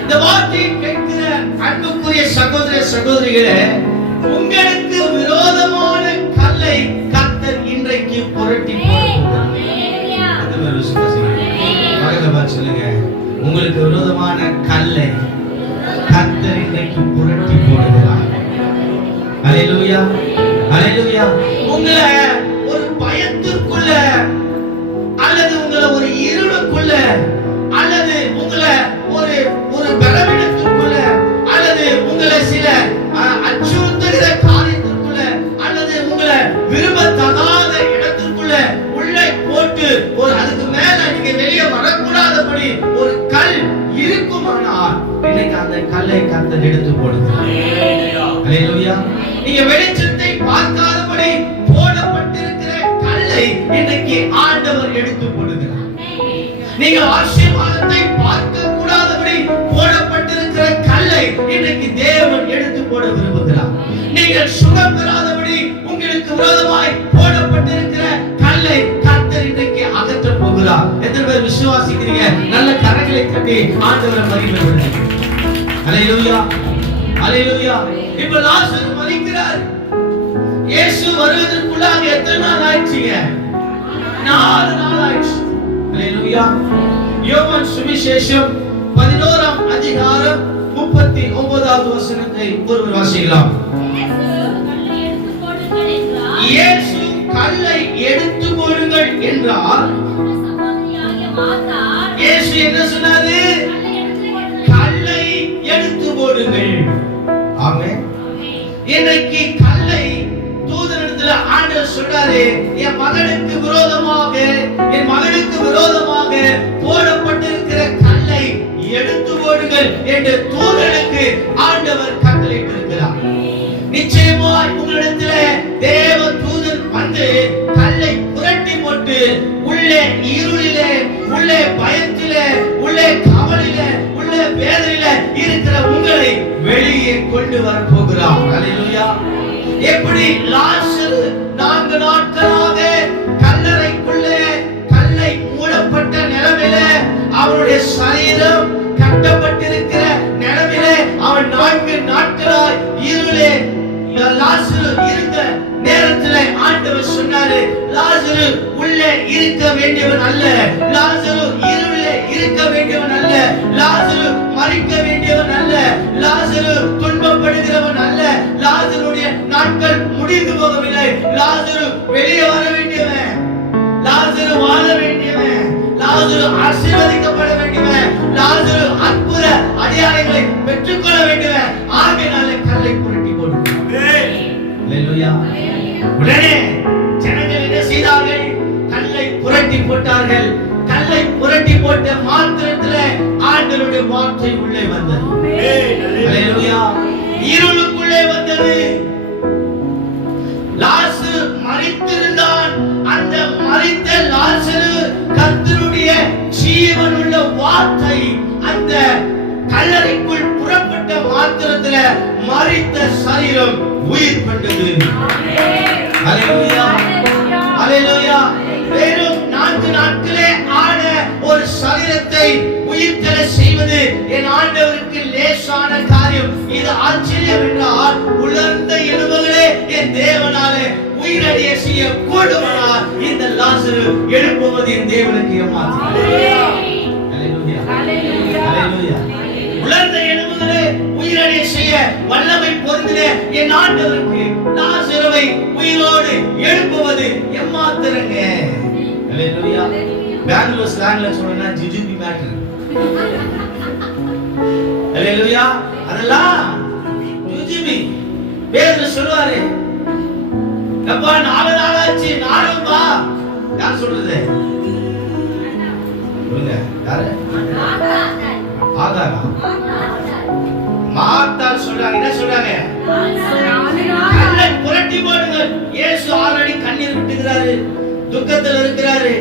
இந்த வார்த்தையை கேட்கிற அன்புக்குரிய சகோதர சகோதரிகளே, உங்களுக்கு விரோதமான கல்லை கர்த்தர் இன்றைக்கு புரட்டி போடுகிறார். சொல்லுங்க, உங்களுக்கு விரோதமான கல்லை கர்த்தர் இன்றைக்கு புரட்டி போடுகிறார். அல்லேலூயா, அல்லேலூயா. உங்களை ஒரு பயத்திற்குள்ள அல்லது உங்களை ஒரு இருளுக்குள்ள அல்லது உங்களை ஒரு பலவீனத்திற்குள்ள அல்லது உங்களை சில அச்சுறுத்துகிற காரியத்திற்குள்ள அல்லது உங்களை விரும்பத்தகாத இடத்திற்குள்ள உள்ளே போட்டு அதுக்கு மேல நீங்க வெளியே வரக்கூடாதபடி ஒரு கல் இருக்குமானால் இன்னைக்கு அந்த கல்லை கர்த்தர் எடுத்து போடுகிறார். அல்லேலூயா. நீங்க வெளிச்சத்தை பார்க்காதபடி போடப்பட்டிருக்கிற கல்லை இன்னைக்கு ஆண்டவர் எடுத்து போடுகிறார். நீங்க ஆசீர்வாதத்தை பார்க்க கூடாதபடி போடப்பட்டிருக்கிற கல்லை இன்னைக்கு தேவன் எடுத்து போட விரும்புகிறார். நீங்கள் சுகம் பெறாதபடி உங்களுக்கு விரோதமாய் போடப்பட்டிருக்கிற கல்லை கர்த்தர் இன்னைக்கு அகற்ற போகிறார். எத்தனை பேர் விசுவாசிக்கிறீங்க? நல்ல கரங்களை தட்டி ஆண்டவரை மகிமைப்படுத்துங்க. அல்லேலூயா, அல்லேலூயா. இப்ப லாசரு மரிக்கிறார். இயேசு வருவதற்குள்ள அங்க எத்தனை நாள் ஆயிடுச்சுங்க? 4 நாள் ஆயிடுச்சு. அல்லேலூயா. யோவான் சுவிசேஷம் 11ஆம் அதிகாரம் 39வது வசனத்தை ஒருவர் வாசிக்கலாம். இயேசு கல்லை எடுத்து போடுங்கள் என்றார். இயேசு என்ன சொன்னாரு? கல்லை எடுத்து போடுங்கள். ஆமென். இன்னைக்கு கல்லை தூதனிடத்துல ஆண்டவர் சொல்றாரு, என் மகனுக்கு விரோதமாக போடப்பட்டிருக்கிற கல்லை எடுத்து போடுங்கள் என்று தூதனுக்கு ஆண்டவர் கட்டளையிட்டிருக்கிறார். நிச்சயமாய் உங்களிடத்திலே தேவ தூதன் வந்து கல்லை புரட்டி போட்டு உள்ளே இருளிலே, உள்ளே பயத்திலே, உள்ளே கவலையிலே, உள்ளே வேதனையிலே இருக்கிற உங்களை வெளியே கொண்டு வர போகிறார். அல்லேலூயா. எப்படி லாசரு 4 நாட்களாக கல்லறைக்குள்ளே கல்லை மூடப்பட்ட நிலைமையிலே அவருடைய சரீரம் கட்டப்பட்டிருக்கிற நிலைமையிலே அவன் 4 நாட்களாய் இருளே லாசரு இருந்த நேரத்திலே ஆண்டவர் சொன்னாரு, லாசரு உள்ளே இருக்க வேண்டியவன் அல்ல, லாசரு இருளிலே இருக்க வேண்டியவன் அல்ல, லாசரு மரிக்க வேண்டியவன் அல்ல, லாசரு துன்பப்படுகிறவன் அல்ல, லாசருடைய நாட்கள் முடிந்து போகவில்லை, லாசரு வெளியே வர வேண்டியவன், லாசரு வாழ வேண்டியவன், லாசரு ஆசீர்வதிக்கப்பட வேண்டியவன், லாசரு அற்புத அடையாளங்களை பெற்றுக்கொள்ள வேண்டியவன். ஆகையினாலே கல்லை புரட்டி போடுகிறார். அல்லேலூயா. உடனே ஜனங்கள் என்ன செய்தார்கள்? கல்லை புரட்டி போட்டார்கள். கல்லை புரட்டி போட்ட மாத்திரத்திலே ஆண்டவருடைய வார்த்தை உள்ளே வந்தது. அல்லேலூயா. இருளுக்குள்ளே வந்தது. லாசரு மரித்திருந்தான். அந்த மரித்த லாசரு கர்த்தருடைய ஜீவனுள்ள வார்த்தை அந்த கல்லறைக்குள் புறப்பட்ட மாத்திரத்துல மரித்த சரீரம் உயிர் கொண்டது. அல்லேலூயா, அல்லேலூயா. வெறும் 4 நாட்களே ஆன ஒரு சரீரத்தை உயிர்த்தெழ செய்வது என் ஆண்டவருக்கு லேசான காரியம். இது ஆச்சரியம் என்றால் உலர்ந்த எலும்புகளே என் தேவனாலே உயிரடைய செய்ய கூடுமானால் இந்த லாசரு எழுப்புவது என் தேவனுக்கு ஏமாற்றம். அல்லேலூயா, அல்லேலூயா. உலர்ந்த எலும்புகளே உயிரடைய செய்ய வல்லமை பொருந்தின என் ஆண்டவருக்கு லாசருவை உயிரோடு எழுப்புவது ஏமாத்திரங்க. அல்லேலூயா. பெங்களூர் ஸ்லாங்ல சொல்லணும்னா ஜிஜிபி மேட்டர். அல்லேலூயா. அதெல்லாம் ஜிஜிபி பேதுரு சொல்வாரு, அப்பா 4 நாள் ஆச்சு, நானும்பா. யார் சொல்றது? மார்த்தாள் சொல்றாங்க, என்ன சொல்றாங்க? கல்லை புரட்டி போடுங்கள். இயேசு ஆல்ரெடி கண்ணீர் விட்டுகிறாரு, துக்கத்துல இருக்கிறாரு,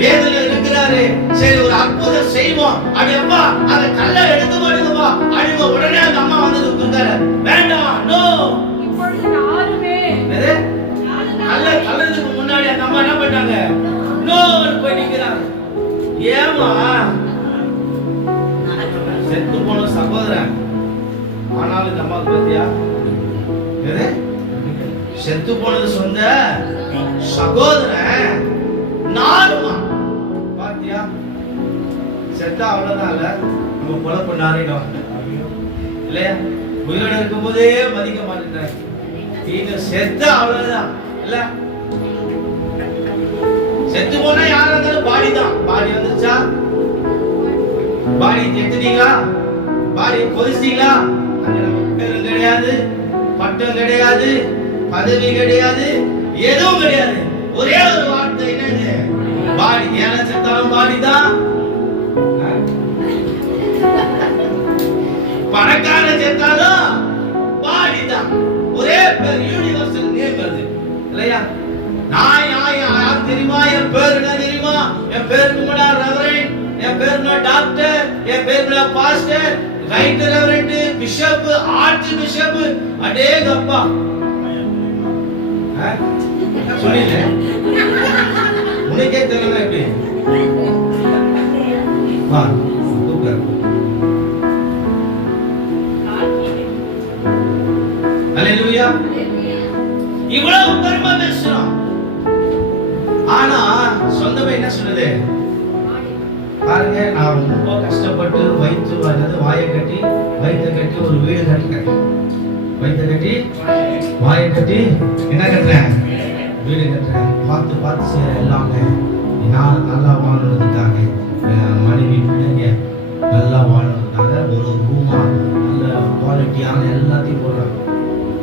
வேதனை இருக்கிறாரு. சரி, ஒரு அற்புதம் செய்வோம். அப்படியப்பா அந்த கல்லை எடுத்து போடுங்கப்பா. அழுவ உடனே அந்த அம்மா வந்து கொடுத்தாரு. வேண்டாம், நோ. கல்லை கல்லறதுக்கு முன்னாடி அந்த அம்மா என்ன பண்ணாங்க? நோ போய் நிக்கிறாங்க. ஏமா? செத்து போன சகோதரன். ஆனாலும் இந்த அம்மா பத்தியா செத்து போனது சொந்த சகோதரன் நானுமா பாத்தியா? செத்தா அவ்வளவுதான் இல்ல, நம்ம பொழப்பு நாரிடும் இல்லையா? உயிரோட இருக்கும் போதே மதிக்க மாட்டேன். நீங்க செத்தா அவ்வளவுதான் இல்ல. செத்து போனா யாரா இருந்தாலும் பாடி தான். பாடி வந்துச்சா? பாடி எடுத்துட்டீங்களா? பாடி பொதிச்சிட்டீங்களா? பேரும் கிடையாது, பட்டம் கிடையாது, பதவி கிடையாது, எதுவும் கிடையாது. ஒரே ஒரு வார்த்தை, என்னது? பாடி. ஏன செத்தாலும் பாடி தான், பணக்கார செத்தாலும் பாடி தான். ஒரே பேர், யூனிவர்சல் நேம் வருது இல்லையா? நான் யார் தெரியுமா? என் பேர் என்ன தெரியுமா? என் பேர் குமடா ரெவரண்ட், என் பேர் டாக்டர், என் பேர் pastor, right reverend, bishop, arch bishop. அடேங்கப்பா சொல்லில உனக்கே தெரியல எப்படி? வா சூப்பர். ஹalleluya. இவ்வளவு பெருமை பேசுறோம். ஆனா சொந்தமே என்ன சொல்லுது பாருங்க, நான் ரொம்ப கஷ்டப்பட்டு வாயை கட்டி வயிற்று கட்டி ஒரு வீடு கட்டுறேன். வயிற்று கட்டி வாயை கட்டி என்ன கட்டுறேன்? வீடு கட்டுறேன். பார்த்து செய்யற எல்லாமே நான் நல்லா வாழறதுக்காக, மனைவி பிள்ளைங்க நல்லா வாழறதுக்காக ஒரு ரூமா நல்ல குவாலிட்டியான எல்லாத்தையும் போடுறேன்.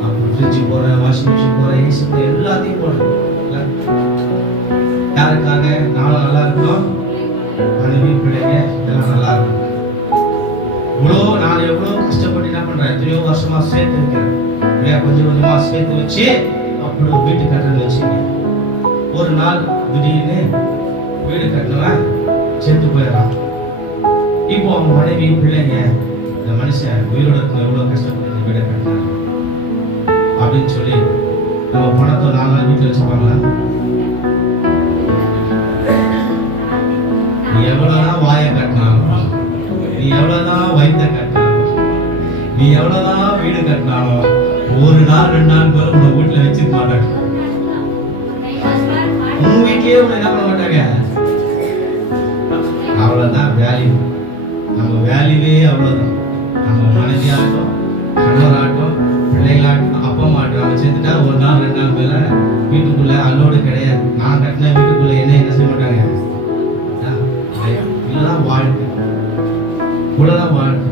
அப்புறம் ஃப்ரிட்ஜ் போடுறேன், வாஷிங் மிஷின் போடுறேன், ஏசி போடுறேன், எல்லாத்தையும் போடுறேன். யாருக்காக? நானும் நல்லா இருக்கணும், மனைவி பிள்ளைங்க எல்லாம் நல்லா இருக்கும். நான் எவ்வளோ கஷ்டப்பட்டு என்ன பண்றேன்? எத்தனையோ வருஷமா சேர்த்து வைக்கிறேன் இல்லையா? கொஞ்சம் கொஞ்சமா சேர்த்து வச்சு அப்புறம் வீட்டு கட்டுறது வச்சுங்க. ஒரு நாள் திடீர்னு வீடு கட்டினவன் செத்து போயிடறான். இப்போ அவங்க மனைவி பிள்ளைங்க, இந்த மனுஷன் உயிரோட எவ்வளோ கஷ்டப்பட்டு வீடை கட்டினாரு அப்படின்னு சொல்லி நம்ம பணத்தை 4 நாள் வீட்டில் வச்சுப்பாங்களா? நீ எவ்வளவுதான் வாயை கட்டினாலும், நீ எவ்வளவுதான் வயிற்ற கட்டினாலும், நீ எவ்வளவுதான் வீடு கட்டினாலும், ஒரு நாள் 2 நாள் மேல உன்னை வீட்டுல வச்சுக்க மாட்டாங்க. உன் வீட்லயே உன்னை என்ன பண்ண மாட்டாங்க. அவ்வளவுதான் வேல்யூ. நம்ம வேல்யூவே அவ்வளவுதான். நம்ம மனைவியாகட்டும், கணவராகட்டும், பிள்ளைகளாகட்டும், அப்பா மாட்டோம். அவன் சேர்த்துட்டா ஒரு நாள் 2 நாள் மேல வீட்டுக்குள்ள அல்லோடு கிடையாது. நான் கட்டின வீட்டுக்குள்ள என்ன செய்ய மாட்டாங்க. இதுதான் வாழ்க்கை, இவ்வளவுதான் வாழ்க்கை.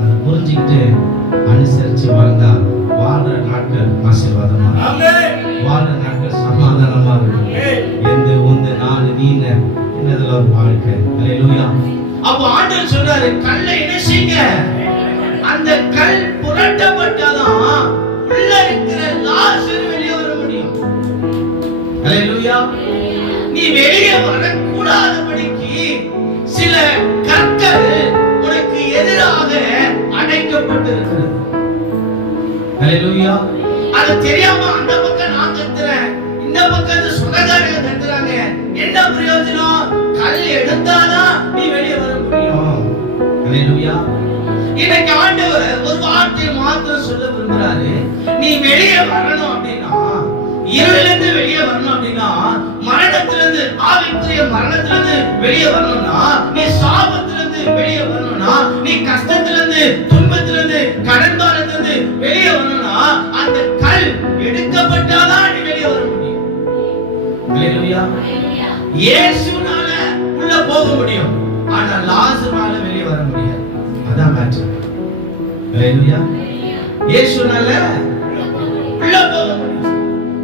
அதை புரிஞ்சுக்கிட்டு அனுசரிச்சு வாழ்ந்தா வாழ்ற நாட்கள் ஆசீர்வாதமா, வாழ்ற நாட்கள் சமாதானமா இருக்கும். எந்த உந்து நாடு நீங்க என்னதுல ஒரு வாழ்க்கை. அல்லேலூயா. அப்ப ஆண்டவர் சொல்றாரு, கல்லை என்ன செய்யுங்க? அந்த கல் புரட்டப்பட்டாதான் உள்ள இருக்கிற லாசரு வெளியே வர முடியும். அல்லேலூயா. நீ வெளியே வரக்கூடாதபடிக்கு சில கற்கள் உனக்கு எதிராக அடைக்கப்பட்டிருக்கிறது. ஹalleluya. அது தெரியாம அந்த பக்கம் நான் கத்துறேன், இந்த பக்கம் இந்த சுகதாரிகள் கத்துறாங்க. என்ன பிரயோஜனம்? கல் எடுத்தாதான் நீ வெளியே வர முடியும். ஹalleluya. இன்னைக்கு ஆண்டவர் ஒரு வார்த்தையை மாத்திரம் சொல்ல விரும்புறாரு. நீ வெளியே வரணும் அப்படின்னா, இருளிலிருந்து வெளியே வரணும் அப்படின்னா, மரணத்திலிருந்து, ஆவிக்குரிய மரணத்திலிருந்து வெளியே வரணும்னா, நீ சாபத்திலிருந்து வெளியே வரணும்னா, நீ கஷ்டத்திலிருந்து, துன்பத்திலிருந்து, கடன் பாரத்திலிருந்து வெளியே வரணும்னா, அந்த கல் எடுக்கப்பட்டாதான் நீ வெளியே வர முடியும். ஹalleluya. இயேசுனால உள்ள போக முடியும், ஆனா லாசருனால வெளியே வர முடியாது. அதான் மேட்டர். ஹalleluya. இயேசுனால உள்ள போக முடியும்.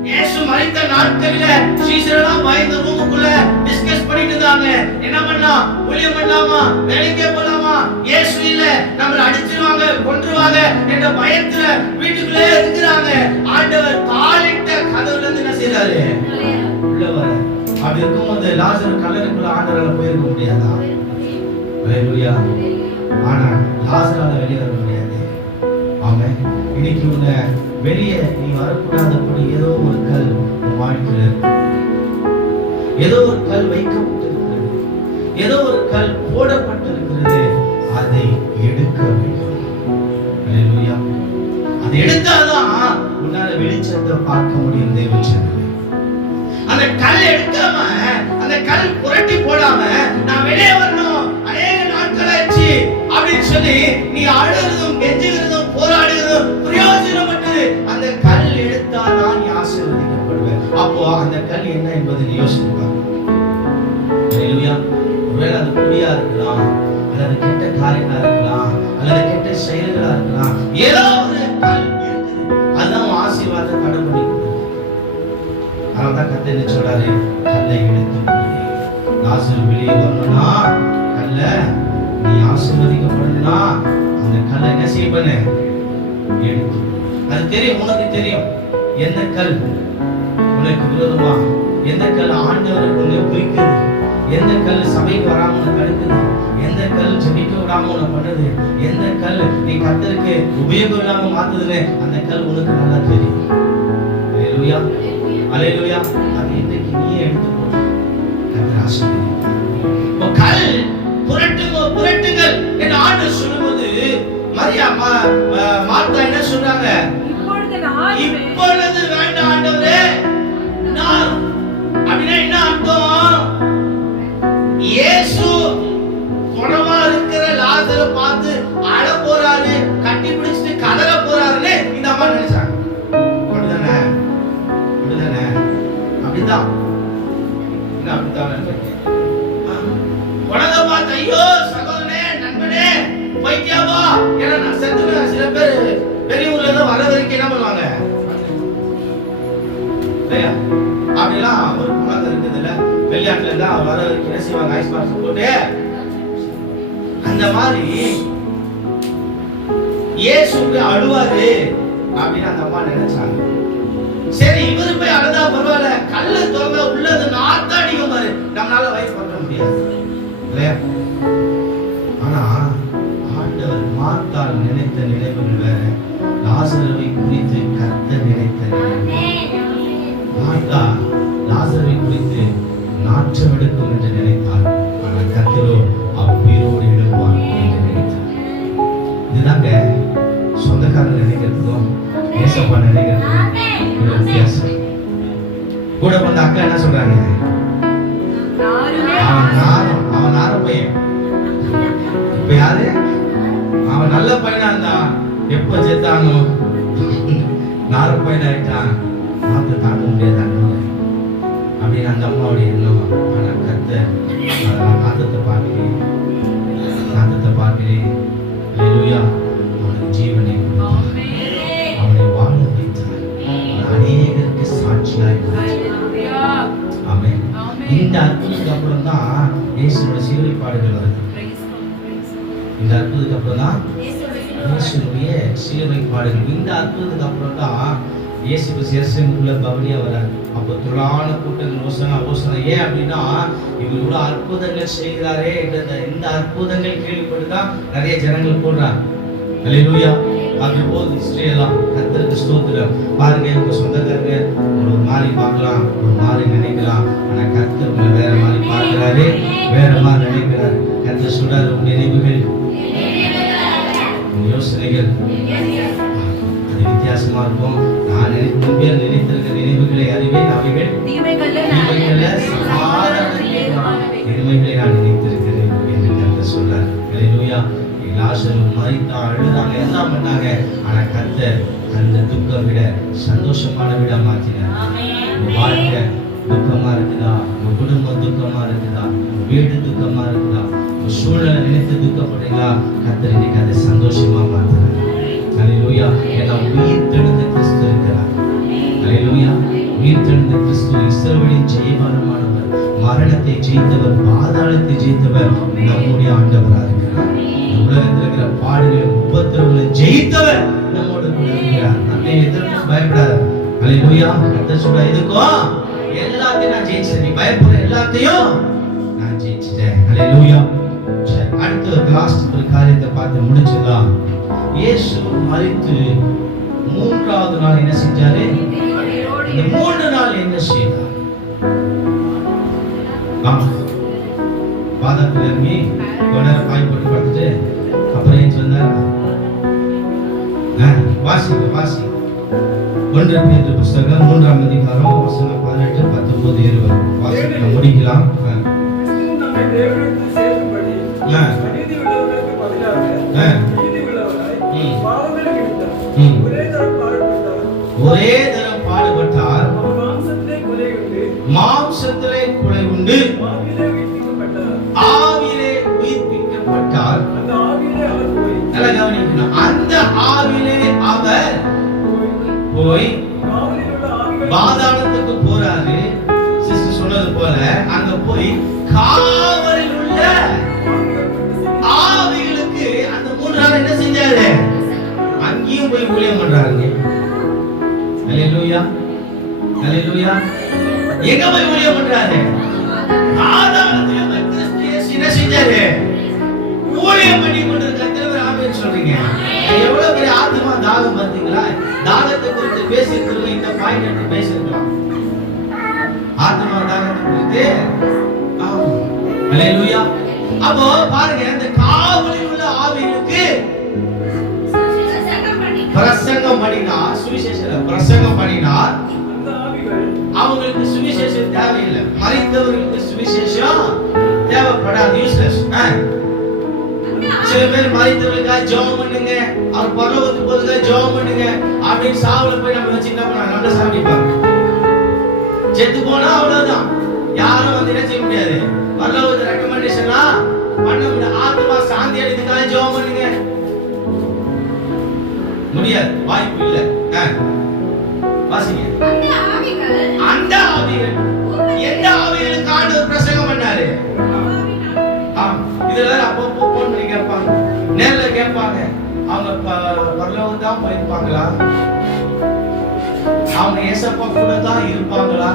இயேசு மரித்த நாட்களில சீசரெல்லாம் பயந்து ரூமுக்குள்ள டிஸ்கஸ் பண்ணிட்டு இருந்தாங்க. என்ன பண்ணலாம், ஊழியம் பண்ணலாமா, வேலைக்கே போலாமா, இயேசு இல்ல நம்மள அடிச்சிருவாங்க கொன்றுவாங்க என்ற பயத்துல வீட்டுக்குள்ளே இருக்கிறாங்க. ஆண்டவர் தாளிட்ட கதவுல இருந்து என்ன செய்றாரு, உள்ள வர. அப்படி இருக்கும்போது லாசர் கல்லறைக்குள்ள ஆண்டவரால போயிருக்க முடியாதா? ஹalleluya. ஆனா லாசரால வெளியே வர முடியாது. ஆமென். இன்னைக்கு உன்னை வெளியே நீ வரக்கூடாதபடி ஏதோ ஒரு கல் உன் வாழ்க்கையில இருக்கு. ஏதோ ஒரு கல் வைக்கப்பட்டிருக்கிறது, ஏதோ ஒரு கல் போடப்பட்டிருக்கிறது. அதை எடுக்க வேண்டும். ஹalleluya. அதை எடுத்தாதான் உன்னால வெளிச்சத்தை பார்க்க முடியும். தேவச்சனமே, அந்த கல் எடுக்காம, அந்த கல் புரட்டி போடாம நான் வெளியே வரணும் அநேக நாட்கள் ஆச்சு அப்படின்னு சொல்லி நீ அழுகிறதும் கெஞ்சுகிறதும் போராடுகிறதும் பிரயோஜனப்பட்டது. அந்த கல் எடுத்தாதான் நீ ஆசீர்வதிக்கப்படுவேன். அப்போ அந்த கல் என்ன என்பதை நீ யோசிப்பாங்க. ஹalleluya. ஒருவேளை அது குடியா இருக்கலாம், அல்லது கெட்ட காரியங்களா இருக்கலாம், அல்லது கெட்ட செயல்களா இருக்கலாம். ஏதோ ஒரு கல் இருக்குது, அதுதான் ஆசீர்வாதத்தை தடை பண்ணி கொடுக்குது. அதனால்தான் கர்த்தர் என்ன சொல்றாரு, கல்லை எடுத்து போடு. லாசர் வெளியே வரணும்னா கல்ல நீ ஆசீர்வதிக்கப்படணும்னா அந்த கல்லை என்ன செய்ய பண்ணு, எடுத்து. அது தெரியும், உனக்கு தெரியும் எந்த கல் உனக்கு விரோதமா, எந்த கல் ஆண்டவருக்கு உன்னை குறிக்குது, எந்த கல் சபைக்கு வராம உன்னை தடுக்குது, எந்த கல் ஜெபிக்க விடாம உன்னை பண்ணுது, எந்த கல் நீ கர்த்தருக்கு உபயோகம் இல்லாம மாத்துதுன்னு அந்த கல் உனக்கு நல்லா தெரியும். ஹalleluya, ஹalleluya. அது இன்னைக்கு நீயே எடுத்து போடு. கர்த்தர் ஆசீர்வதிப்பார். இப்போ கல் புரட்டுங்கள் என்று ஆண்டவர் சொல்லும்போது மரியா மார்த்தா என்ன சொல்றாங்க, இப்பொழுது வேண்டாம் ஆண்டவரே, நான் அப்படின்னா என்ன அர்த்தம், இயேசு குணமா இருக்கிற லாசரை பார்த்து அழ போறாரு, கட்டி பிடிச்சிட்டு கதற போறாருன்னு இந்த அம்மா நினைச்சாங்க. அப்படிதானே, அப்படிதானே, அப்படிதான் என்ன, அப்படிதான் குணத்தை பார்த்து ஐயோ சகோதரனே நண்பனே போய்க்காவா, ஏன்னா நான் செத்துவேன். சில பேர் பெரிய ஊர்ல இருந்து வர வரைக்கும் என்ன பண்ணுவாங்க, அப்படிலாம் ஒரு குழந்தை இருக்குதுல்ல, வெளிநாட்டுல இருந்தா வர வரைக்கும் என்ன செய்வாங்க, ஐஸ் பாக்ஸ் போட்டு. அந்த மாதிரி இயேசுக்கு அழுவாரு அப்படின்னு அந்த அம்மா நினைச்சாங்க. சரி இவரு போய் அழுதா பரவாயில்ல, கல்லு திறந்தா உள்ளது நாத்தா அடிக்கும் பாரு, நம்மளால வயிறு பற்ற முடியாது இல்லையா? ஆனா ஆண்டவர் மார்த்தாள் நினைத்த நினைவுகள் வேற, லாசருவை குறித்து கர்த்தர் நினைத்த மார்த்தா லாசருவை குறித்து நாற்றம் எடுக்கும் என்று நினைத்தார். ஆனால் கர்த்தரோ அவர் உயிரோடு எழுவான் என்று நினைத்தார். இதுதாங்க சொந்தக்காரர் நினைக்கிறதுக்கும் ஏசப்பா நினைக்கிறதுக்கும் வித்தியாசம். கூட வந்த அக்கா என்ன சொல்றாங்க, அவன் நார பையன். இப்ப யாரு, அவன் நல்ல பையனா இருந்தான், எப்ப செத்தானோ நார பையன் ஆயிட்டான், நாத்த தாங்க முடியாது அப்படின்னு அந்த அம்மாவுடைய எண்ணம். ஆனா கர்த்தர் நாத்தத்தை பார்க்கிறேன், நாத்தத்தை பார்க்கிறேன். ஹalleluya. அவனுக்கு ஜீவனை கொடுத்தார், அவனை வாழ வைத்தார், அநேகருக்கு சாட்சியாய் கொடுத்தார். ஆமென். இந்த அற்புதத்துக்கு அப்புறம் தான் இயேசுவோட சிலுவை பாடுகள் வருது. இந்த அற்புதத்துக்கு அப்புறம் தான் இயேசுவுடைய சிலுவை பாடுகள். இந்த அற்புதத்துக்கு அப்புறம் தான் இயேசு எருசலேமுக்குள்ள பவனியா வரார். அப்போ திரளான கூட்டங்கள் ஓசனா ஓசனா. ஏன் அப்படின்னா இவர் இவ்வளவு அற்புதங்கள் செய்கிறாரே என்ற இந்த அற்புதங்கள் கேள்விப்பட்டு தான் நிறைய ஜனங்கள் போடுறாங்க. ஹalleluya. அப்படி போது இஸ்ரேலா கர்த்தருக்கு ஸ்தோத்திரம். பாருங்க, உங்க சொந்தக்காரங்க ஒரு மாதிரி பார்க்கலாம், ஒரு மாதிரி நினைக்கலாம், ஆனா கர்த்தர் உங்களை வேற மாதிரி பார்க்கிறாரு, வேற மாதிரி நினைக்கிறாரு. கர்த்தர் சொல்றாரு, உங்க நினைவுகள் யோசனைகள் அது வித்தியாசமா இருக்கும். நான் நினைத்திருக்கிற நினைவுகளை அறிவேன், அவைகள் தீமைகளை நான் நினைத்திருக்கிறேன் என்று கர்த்தர் சொல்றார். ஹalleluya. லாசரு மரித்தான், அழுதாங்க, எல்லாம் பண்ணாங்க. ஆனா கர்த்தர் அந்த துக்கம் விட சந்தோஷமான விட மாற்றினார். உங்க வாழ்க்கை துக்கமா இருக்குதா, உங்க குடும்பம் துக்கமா இருக்குதா, உங்க வீடு துக்கமா இருக்குதா, உங்க சூழ்நிலை நினைத்து துக்கப்படுறீங்களா, கர்த்தர் இன்னைக்கு அதை சந்தோஷமா மாத்துறார். ஹalleluya. ஏன்னா உயிர் தெழுந்த கிறிஸ்து இருக்கிறார். ஹalleluya. உயிர் தெழுந்த கிறிஸ்து இஸ்ரவேலின் ஜெயபாரமான மரணத்தை ஜெயித்தவர், பாதாளத்தை ஜெயித்தவர் நம்முடைய ஆண்டவரா இருக்கிறார். உலகத்தில் இருக்கிற பாடுகளை உபத்திரவங்களை ஜெயித்தவர் நம்மோடு கூட இருக்கிறார். நம்மை எதிர்த்து பயப்படாத. ஹல்லேலூயா. கர்த்தர் சொல்றார், இதுக்கும் எல்லாத்தையும் நான் ஜெயிச்சேன், நீ பயப்படுற எல்லாத்தையும் நான் ஜெயிச்சிட்டேன். ஹல்லேலூயா. அடுத்து லாஸ்ட் ஒரு காரியத்தை பார்த்து முடிச்சிடலாம். இயேசு மரித்து 3வது நாள் என்ன செஞ்சாரு? இந்த 3 நாள் என்ன செய்தார்? பாதத்தில் இறங்கி கொஞ்ச பாய் போட்டு படுத்துட்டு அப்புறம் ஏன் வந்தாரா? வாசிங்க 1 பேதுரு புத்தகம் 3ஆம் அதிகாரம் வசனம் 18, 19, 20 வாசிக்க முடிக்கலாம். நம்மை தேவனிடத்தில் சேர்க்கும்படி அநீதி உள்ளவர்களுக்கு பதிலாக நீதி உள்ளவராய் பாவங்களை விடுத்தார். ஒரே தரம் பாடுபட்டார். மாம்சத்திலே கொலை உண்டு, ஆவியிலே உயிர்ப்பிக்கப்பட்டார். நல்லா கவனிக்கணும். அந்த ஆவியிலே அவர் போய் பாதாளத்துக்கு போறாரு. சிஸ்டர் சொன்னது போல அங்க போய் காவலில் உள்ள ஆவிகளுக்கு அந்த 3 நாள் என்ன செஞ்சாரு? அங்கேயும் போய் ஊழியம் பண்றாருங்க. ஹல்லேலூயா. ஹல்லேலூயா. எங்க போய் ஊழியம் பண்றாரு? பாதாளத்துல போய் கிறிஸ்து இயேசு என்ன செஞ்சாரு? ஊழியம் பண்ணி கொண்டிருக்கிற ஆமென் சொல்றீங்க. எவ்வளவு பெரிய ஆத்மா தாகம் பாத்தீங்களா? தாகத்தை குறித்து பேசிட்டு இந்த பாயிண்ட் எடுத்து பேசிருக்கலாம். ஆத்மா தாகத்தை குறித்து. ஹல்லேலூயா. அப்போ பாருங்க, இந்த காவலில் உள்ள ஆவிகளுக்கு பிரசங்கம் பண்ணினார். சுவிசேஷம் பிரசங்கம் பண்ணினார். அவங்களுக்கு சுவிசேஷம் தேவையில்லை. மரித்தவர்களுக்கு சுவிசேஷம் தேவைப்படாது. யூஸ்லெஸ். சில பேர் மரித்தவர்களுக்காக ஜெபம் பண்ணுங்க, அவர் பரலோகத்துக்கு போறதுக்காக ஜெபம் பண்ணுங்க அப்படின்னு சாவுல போய் நம்ம வச்சு என்ன பண்ணாங்க? நம்மள சாப்பிடுவாங்க. செத்து போனா அவ்வளவுதான். யாரும் வந்து என்ன செய்ய முடியாது. பரலோகத்து ரெக்கமெண்டேஷனா பண்ண முடியாது. ஆத்மா சாந்தி அடைறதுக்காக ஜெபம் பண்ணுங்க முடியாது, வாய்ப்பு இல்ல. வாசிங்க. அந்த ஆவிகள் எந்த ஆவிகளுக்கு ஆண்டவர் பிரசங்கம் பண்ணாரு? இதுல அப்பப்போ போன் பண்ணி கேட்பாங்க, நேர்ல கேட்பாங்க. அவங்க பரலோகம் தான் போயிருப்பாங்களா? அவங்க ஏசப்பா கூட தான் இருப்பாங்களா?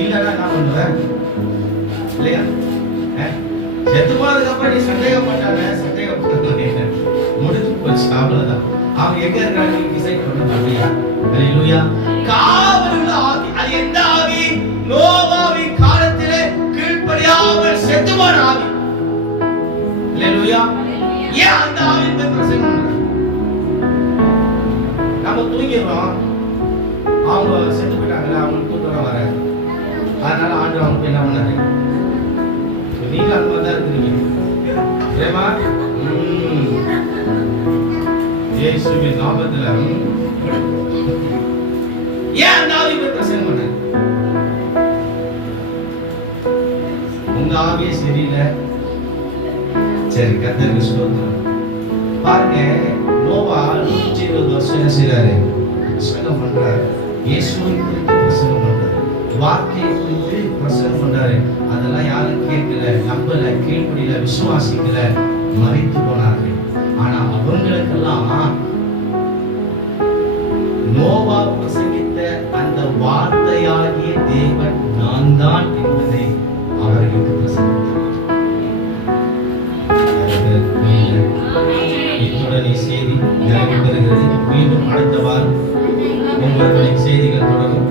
இல்லன்னா என்ன பண்ணுவேன் இல்லையா? செத்து போனதுக்கு அப்புறம் நீ சந்தேகப்பட்டாங்க, சந்தேகப்பட்ட முடிஞ்சு போச்சு, அவ்வளவுதான். அவங்க எங்க இருக்காங்க டிசைட் பண்ணாங்க. ஹல்லேலூயா. காவலுள்ள ஆவி. அது எந்த ஆவி? நோவாவின் காலத்திலே கீழ்ப்படியாமல் செத்துமான ஆவி. ஹல்லேலூயா. ஏன் அந்த ஆவி போய் பிரசங்கம் பண்றாங்க? நம்ம தூங்கிடுறோம், அவங்க செத்து போயிட்டாங்கல்ல, அவங்களுக்கு தூக்கம் வர, அதனால ஆண்டவர் அவங்க என்ன பண்ணாரு? நீங்க அந்த மாதிரி தான் இருக்கிறீங்க. ஏமா இயேசுவின் நாமத்துல ஏன் அந்த ஆவி போய் பிரசங்கம் பண்ண? உங்க ஆவியே சரியில்லை. சரி, கர்த்தருக்கு ஸ்தோத்திரம். பாருங்க, நோவா 120 வருஷம் என்ன செய்றாரு? பிரசங்கம் பண்றாரு. இயேசுவை குறித்து பிரசங்கம் பண்றாரு. வார்த்தையை குறித்து பிரசங்கம் பண்றாரு. அதெல்லாம் யாரும் கேட்கல, நம்பல, கீழ்ப்படியில, விசுவாசிக்கல, மரித்து போனார்கள். ஆனா அவங்களுக்கெல்லாம் நோவா பிரசங்கித்த அந்த வார்த்தையாகிய தேவன் நான் தான் என்பதை அவர்களுக்கு பிரசங்கித்தார். இத்துடன் செய்தி நிறைவு பெறுகிறது. மீண்டும் அடுத்த வாரம் உங்களுடைய செய்திகள் தொடரும்.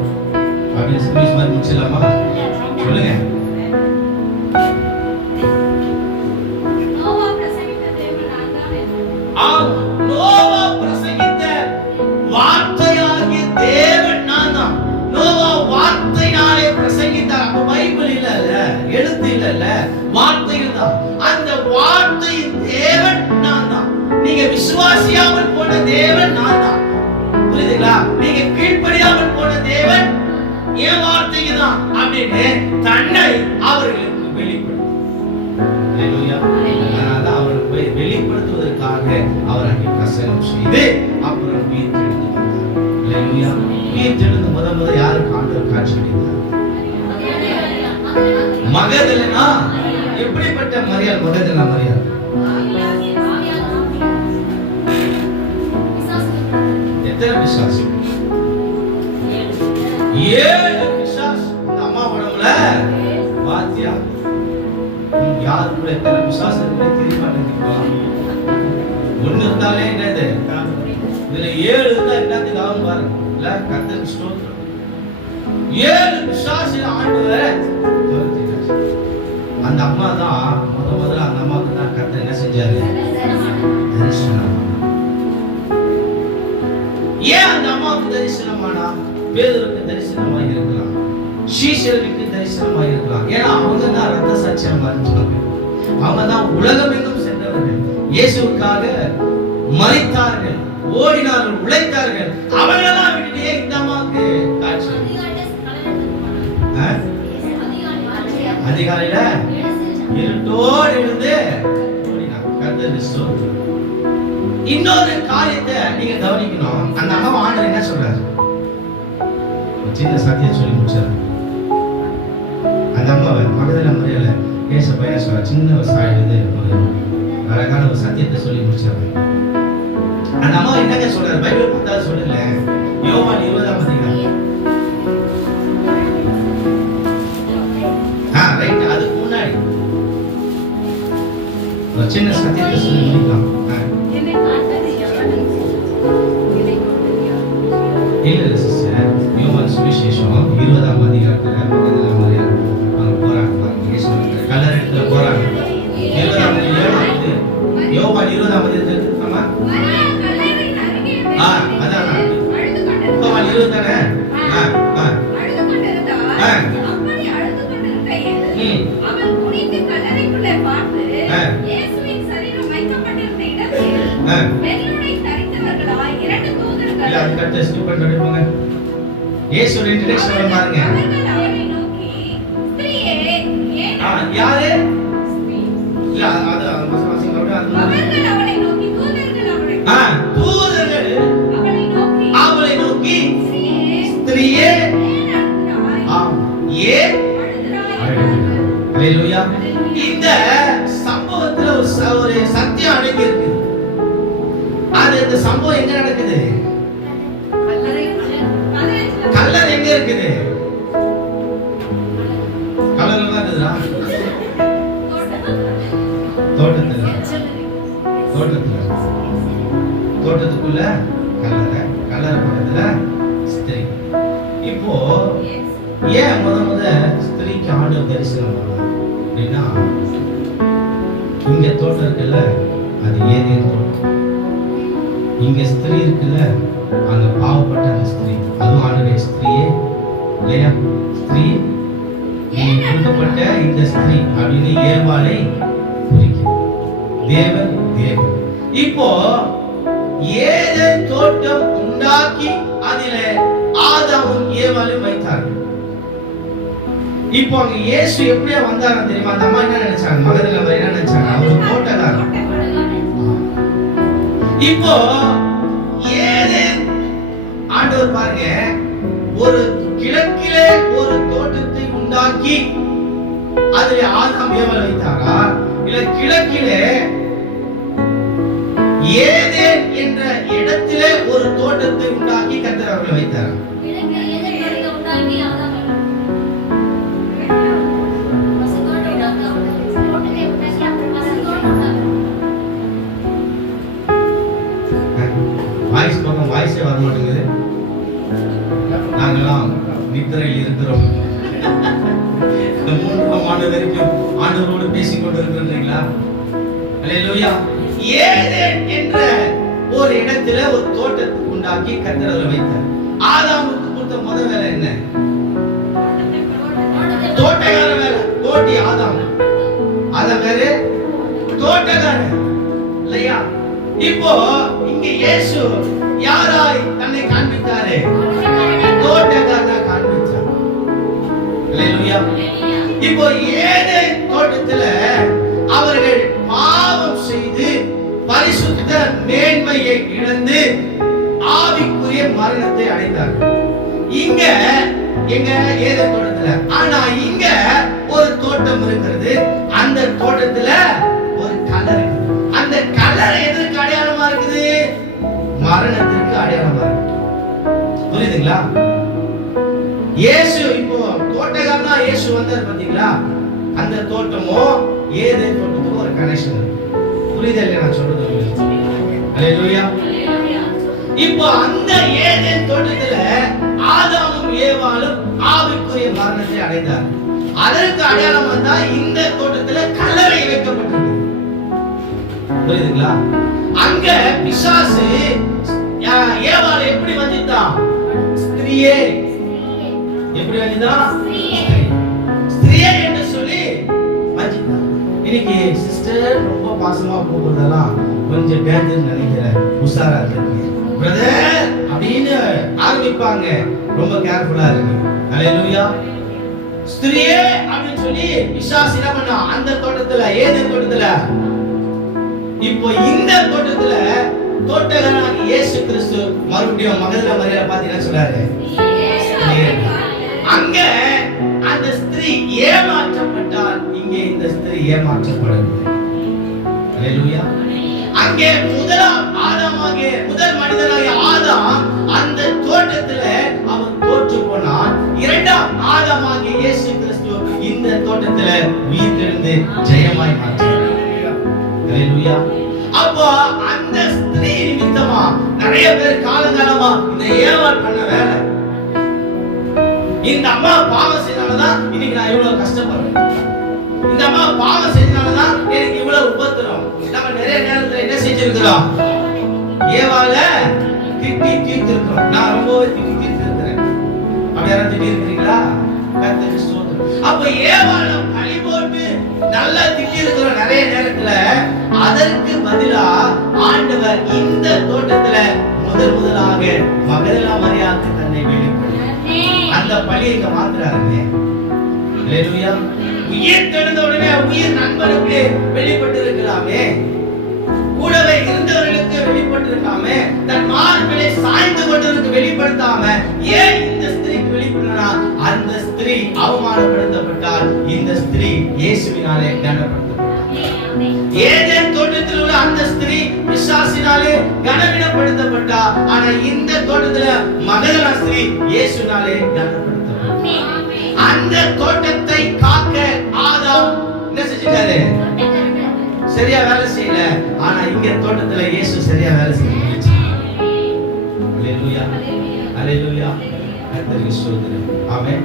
அப்படின்னு சொல்லி முடிச்சலாமா? சொல்லுங்க. நோவா பிரசங்கித்த வார்த்தையாகிய தேவன் நான் தான். நோவா வார்த்தையினாலே பிரசங்கித்தார். அப்ப பைபிள் இல்ல, எழுத்து இல்ல, வார்த்தைகள் தான். அந்த வார்த்தையின் தேவன் நான் தான். நீங்க விசுவாசியாமல் போன தேவன் நான் தான். புரியுதுங்களா? நீங்க கீழ்ப்படியாமல் போன தேவன் என் வார்த்தைக்கு தான் அப்படின்னு தன்னை அவர்களுக்கு வெளிப்படுத்த. அவருக்கு வெளிப்படுத்துவதற்காக அவர் அங்கே பிரசங்கம் செய்து அப்புறம் உயிர்த்தெழுந்து வந்தார். உயிர்த்தெழுந்து முதல் யாருக்கு ஆண்டவர் காட்சி அளித்தார்? மகதலேனா எப்படிப்பட்ட மரியாள்? மகதலேனா மரியாள் எத்தனை பிசாசு? 7 பிசாசு இந்த அம்மா உடம்புல. பாத்தியா, யாருக்குள்ள எத்தனை பிசாசு இருக்குன்னு தெரிய மாட்டேங்குது. ஒண்ணு இருந்தாலே என்னது, இதுல 7 இருந்தா என்னத்துக்கு ஆகும் பாருங்க. இல்ல கர்த்தருக்கு ஸ்தோத்திரம். 7 பிசாசு ஆண்டவர் துரத்திட்டார். அந்த அம்மா தான் முதல்ல அந்த அம்மாவுக்கு தான் கர்த்தர் என்ன செஞ்சாரு? தரிசனம். ஏன் அந்த அம்மாவுக்கு தரிசனமானா? பேதுருக்கு தரிசனமாக இருக்கலாம், சீஷர்களுக்கு தரிசனமாக இருக்கலாம். ஏன்னா அவங்க தான் ரத்த சாட்சியமா இருந்தாங்க. அவங்க தான் உலகம் எங்கும் சென்றவர்கள், இயேசுவுக்காக மரித்தார்கள், ஓடினார்கள், உழைத்தார்கள். அவங்களெல்லாம் விட்டுட்டே இந்த அம்மாவுக்கு காட்சி. அதிகாலையில இருட்டோடு இருந்து ஓடினாங்க. கர்த்தருக்கு ஸ்தோத்திரம். இன்னொரு காரியத்தை நீங்க கவனிக்கணும். அந்த அம்மா ஆண்டவர் என்ன சொல்றாரு? சின்ன சத்தியம் சொல்லி முடிச்சாரு. அந்த அம்மாவை மகதலேனா மரியாள ஏச பையன் சொல்ற சின்ன சாயிலிருந்து ஒரு அழகான ஒரு சத்தியத்தை சொல்லி முடிச்சாரு. அந்த அம்மா என்னங்க சொல்றாரு? பைபிள் பார்த்தா சொல்லல. யோவான் 20ஆம் அதிகாரம். ரைட், அதுக்கு முன்னாடி ஒரு சின்ன சத்தியத்தை சொல்லி முடிக்கலாம். இல்ல சிஸ்டர், யோவான் சுவிசேஷம் 20ஆம் அதிகாரத்துல மகதலேனா மரியாள் அவங்க போறாங்க. இயேசுவுக்கு கல்லறை இடத்துல போறாங்க. 20ஆம் அதிகாரம், யோவான் 20ஆம் அதிகாரத்துல ஆமா அதான் யோவான் 20 தானே. அவன் குனிந்து கல்லறைக்குள்ளே பார்த்து இயேசுவின் சரீரம் வைக்கப்பட்டிருந்த இடத்தில் வெள்ளுடை தரித்தவர்களாய் 2 தூதர்கள் அது கரெக்ட்டா ஸ்கிப் பண்ணிடுவாங்க. இயேசுவோட இன்ட்ரோடக்ஷன் வர பாருங்க. அவர்கள் அவரை நோக்கி, ஸ்திரீயே ஏன் யாரு? இல்ல அது வாசிங்க அப்படியே அது. அவர்கள் அவரை நோக்கி, தூதர்கள் அவரை நோக்கி ஸ்திரீயே ஏன் ஹalleluya. இந்த சம்பவத்துல ஒரு சத்தியம் அடங்கி இருக்கு. அது இந்த சம்பவம் எங்க நடக்குது? கல்லறை எங்க இருக்குது? கல்லறை தான் இருக்குதா? தோட்டத்துக்குள்ள கல்லறை, கல்லறை பக்கத்துல ஸ்திரீ. இப்போ ஏன் முத ஸ்திரீக்கு ஆண்டவர் தரிசனம் பண்ணார் அப்படின்னா, இங்க தோட்டம் இருக்குல்ல, அது ஏதேன் தோட்டம். இங்க ஸ்திரீ இருக்குல்ல, அங்க பாவப்பட்ட அந்த ஸ்திரீ, அதுவும் ஆண்டவருடைய ஸ்திரீயே இல்லையா? ஸ்திரீ கொடுக்கப்பட்ட இந்த ஸ்திரீ அப்படின்னு ஏவாளை குறிக்கும். தேவன் தேவன். இப்போ ஏதேன் தோட்டம் உண்டாக்கி அதிலே ஆதாமும் ஏவாளையும் வைத்தார்கள். இப்போ அங்க இயேசு எப்படியா வந்தாரு தெரியுமா? அந்த அம்மா என்ன நினைச்சாங்க? மகதலேனா என்ன நினைச்சாங்க? அவர் தோட்டக்காரர். இப்போ ஏதேன் ஆண்டவர் பாருங்க, ஒரு கிழக்கிலே ஒரு தோட்டத்தை உண்டாக்கி அதிலே ஆதாம் ஏவாள் வைத்தாரா? இல்ல கிழக்கிலே ஏதேன் என்ற இடத்திலே ஒரு தோட்டத்தை உண்டாக்கி கர்த்தர் அவர்களை வைத்தாரா? வாய்ஸே வர மாட்டேங்குது. நாங்கெல்லாம் நித்திரையில் இருக்கிறோம். 3ஆம் ஆண்டு வரைக்கும் ஆண்டவரோடு பேசிக் கொண்டு இருக்கிறீங்களா? அல்லேலூயா. ஏதேன் என்ற ஒரு இடத்துல ஒரு தோட்டத்தை உண்டாக்கி கர்த்தர் வைத்தார். ஆதாமுக்கு கொடுத்த முதல் வேலை என்ன? தோட்டக்கார வேலை. தோட்டி ஆதாம், அத வேற தோட்டக்காரன் இல்லையா? இப்போ இங்க இயேசு யாராய் தன்னை காண்பித்தாரே? தோட்டக்காரனா காண்பிச்சார். அல்லேலூயா. இப்போ ஏதேன் தோட்டத்துல அவர்கள் பாவம் செய்து பரிசுத்த மேன்மையை இழந்து ஆவிக்குரிய மரணத்தை அடைந்தார்கள். இங்க எங்க ஏதேன் தோட்டத்துல. ஆனா இங்க ஒரு தோட்டம் அந்த தோட்டத்துல ஒரு கல்லறை. அந்த கல்லறை எதற்கு அடையாளமா இருக்குது? மரணத்திற்கு அடையாளமா இருக்கு. புரியுதுங்களா? இயேசு இப்போ தோட்டக்காரனா இயேசு வந்தார் பாத்தீங்களா? அந்த தோட்டமும் ஏதேன் தோட்டத்துக்கும் ஒரு கனெக்ஷன் இருக்கு. புரியுதா இல்லையா நான் சொல்றது உங்களுக்கு? ஹalleluya. இப்போ அந்த ஏதேன் தோட்டத்துல ஆதாமும் ஏவாளும் ஆவிக்குரிய மரணத்தை அடைந்தார். அதற்கு அடையாளமா தான் இந்த தோட்டத்துல கல்லறை வைக்கப்பட்டிருக்கு. புரியுதுங்களா? அங்க பிசாசு ஏவாளை எப்படி வஞ்சித்தான்? ஸ்திரியே எப்படி வஞ்சித்தான்? ஸ்திரியே என்று சொல்லி வஞ்சித்தான். இன்னைக்கு சிஸ்டர் ரொம்ப பாசமா கூப்பிடுறதெல்லாம் கொஞ்சம் டேஞ்சர் நினைக்கிறேன். உஷாரா இருக்கு பிரதர் அப்படின்னு ஆரம்பிப்பாங்க. ரொம்ப கேர்ஃபுல்லா இருக்கு. ஹalleluya. ஸ்திரியே அப்படின்னு சொல்லி பிசாசு என்ன பண்ணா? அந்த தோட்டத்துல ஏதேன் தோட்டத்துல இப்போ இந்த தோட்டத்துல தோட்டக்காரனாகிய இயேசு கிறிஸ்து மறுபடியும் மகதலேனா மரியாதை பார்த்து என்ன சொல்றாரு? அங்க அந்த ஸ்திரீ ஏமாற்றப்பட்டால், இங்கே இந்த ஸ்திரீ ஏமாற்றப்படவில்லை. ஹalleluya. அங்கே முதலாம் ஆதாமாகிய முதல் மனிதனாகிய ஆதாம் அந்த தோட்டத்துல அவன் தோற்று போனான். இரண்டாம் ஆதாமாகிய இயேசு கிறிஸ்து இந்த தோட்டத்துல உயிர்த்தெழுந்து ஜெயமாய் மாற்றினார். ஹalleluya. அப்போ அந்த ஸ்திரீ நிமித்தமா நிறைய பேர் காலங்காலமா இந்த ஏவாள் பண்ண வேலை, இந்த அம்மா பாவம் செய்தனாலதான் இன்னைக்கு நான் இவ்வளவு கஷ்டப்படுறேன், இந்த அம்மா பாவம் செய்தனாலதான் எனக்கு இவ்வளவு உபத்திரம். நம்ம நிறைய நேரத்துல என்ன செஞ்சிருக்கிறோம்? ஏவாள திட்டி தீர்த்திருக்கிறோம். நான் ரொம்பவே திட்டி தீர்த்திருக்கிறேன். அப்படி யாரும் திட்டி இருக்கிறீங்களா? கர்த்தருக்கு ஸ்தோத்திரம். அப்ப ஏவாள பழி போட்டு நல்லா திட்டி இருக்கிறோம் நிறைய நேரத்துல. அதற்கு பதிலா ஆண்டவர் இந்த தோட்டத்துல முதலாக மகதலேனா மரியாதை தன்னை வெளிப்படுத்தினார். அந்த பழியை இங்க மாத்துறாருங்க. ஹalleluya. உயிர் தெழுந்த உடனே உயிர் நண்பருக்கு வெளிப்பட்டு இருக்கலாமே, கூடவே இருந்தவர்களுக்கு வெளிப்பட்டு இருக்கலாமே, தன் மார்பிலே சாய்ந்து கொண்டவருக்கு வெளிப்படுத்தாம ஏன் இந்த ஸ்திரீக்கு வெளிப்படுத்தினா? அந்த ஸ்திரீ அவமானப்படுத்தப்பட்டால், இந்த ஸ்திரீ இயேசுவினாலே கனப்படுத்தப்பட்டார். ஏதேன் தோட்டத்தில் உள்ள அந்த ஸ்திரீ பிசாசினாலே கனவீனப்படுத்தப்பட்டா. ஆனா இந்த தோட்டத்துல மகதலேனா ஸ்திரீ இயேசுவினாலே கனப்படுத்தப்பட்டார். அந்த தோட்டத்தை காக்க ஆதாம் என்ன செஞ்சிட்டாரு? சரியா வேலை செய்யல. ஆனா இங்க தோட்டத்துல இயேசு சரியா வேலை செஞ்சாரு. ஹalleluya. ஹalleluya. கர்த்தருக்கு ஸ்தோத்திரம். ஆமென்.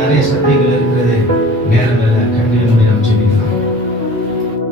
நிறைய சத்தியங்கள் இருக்கிறது. நேரம் இல்ல. கண்களை மூடி நாம்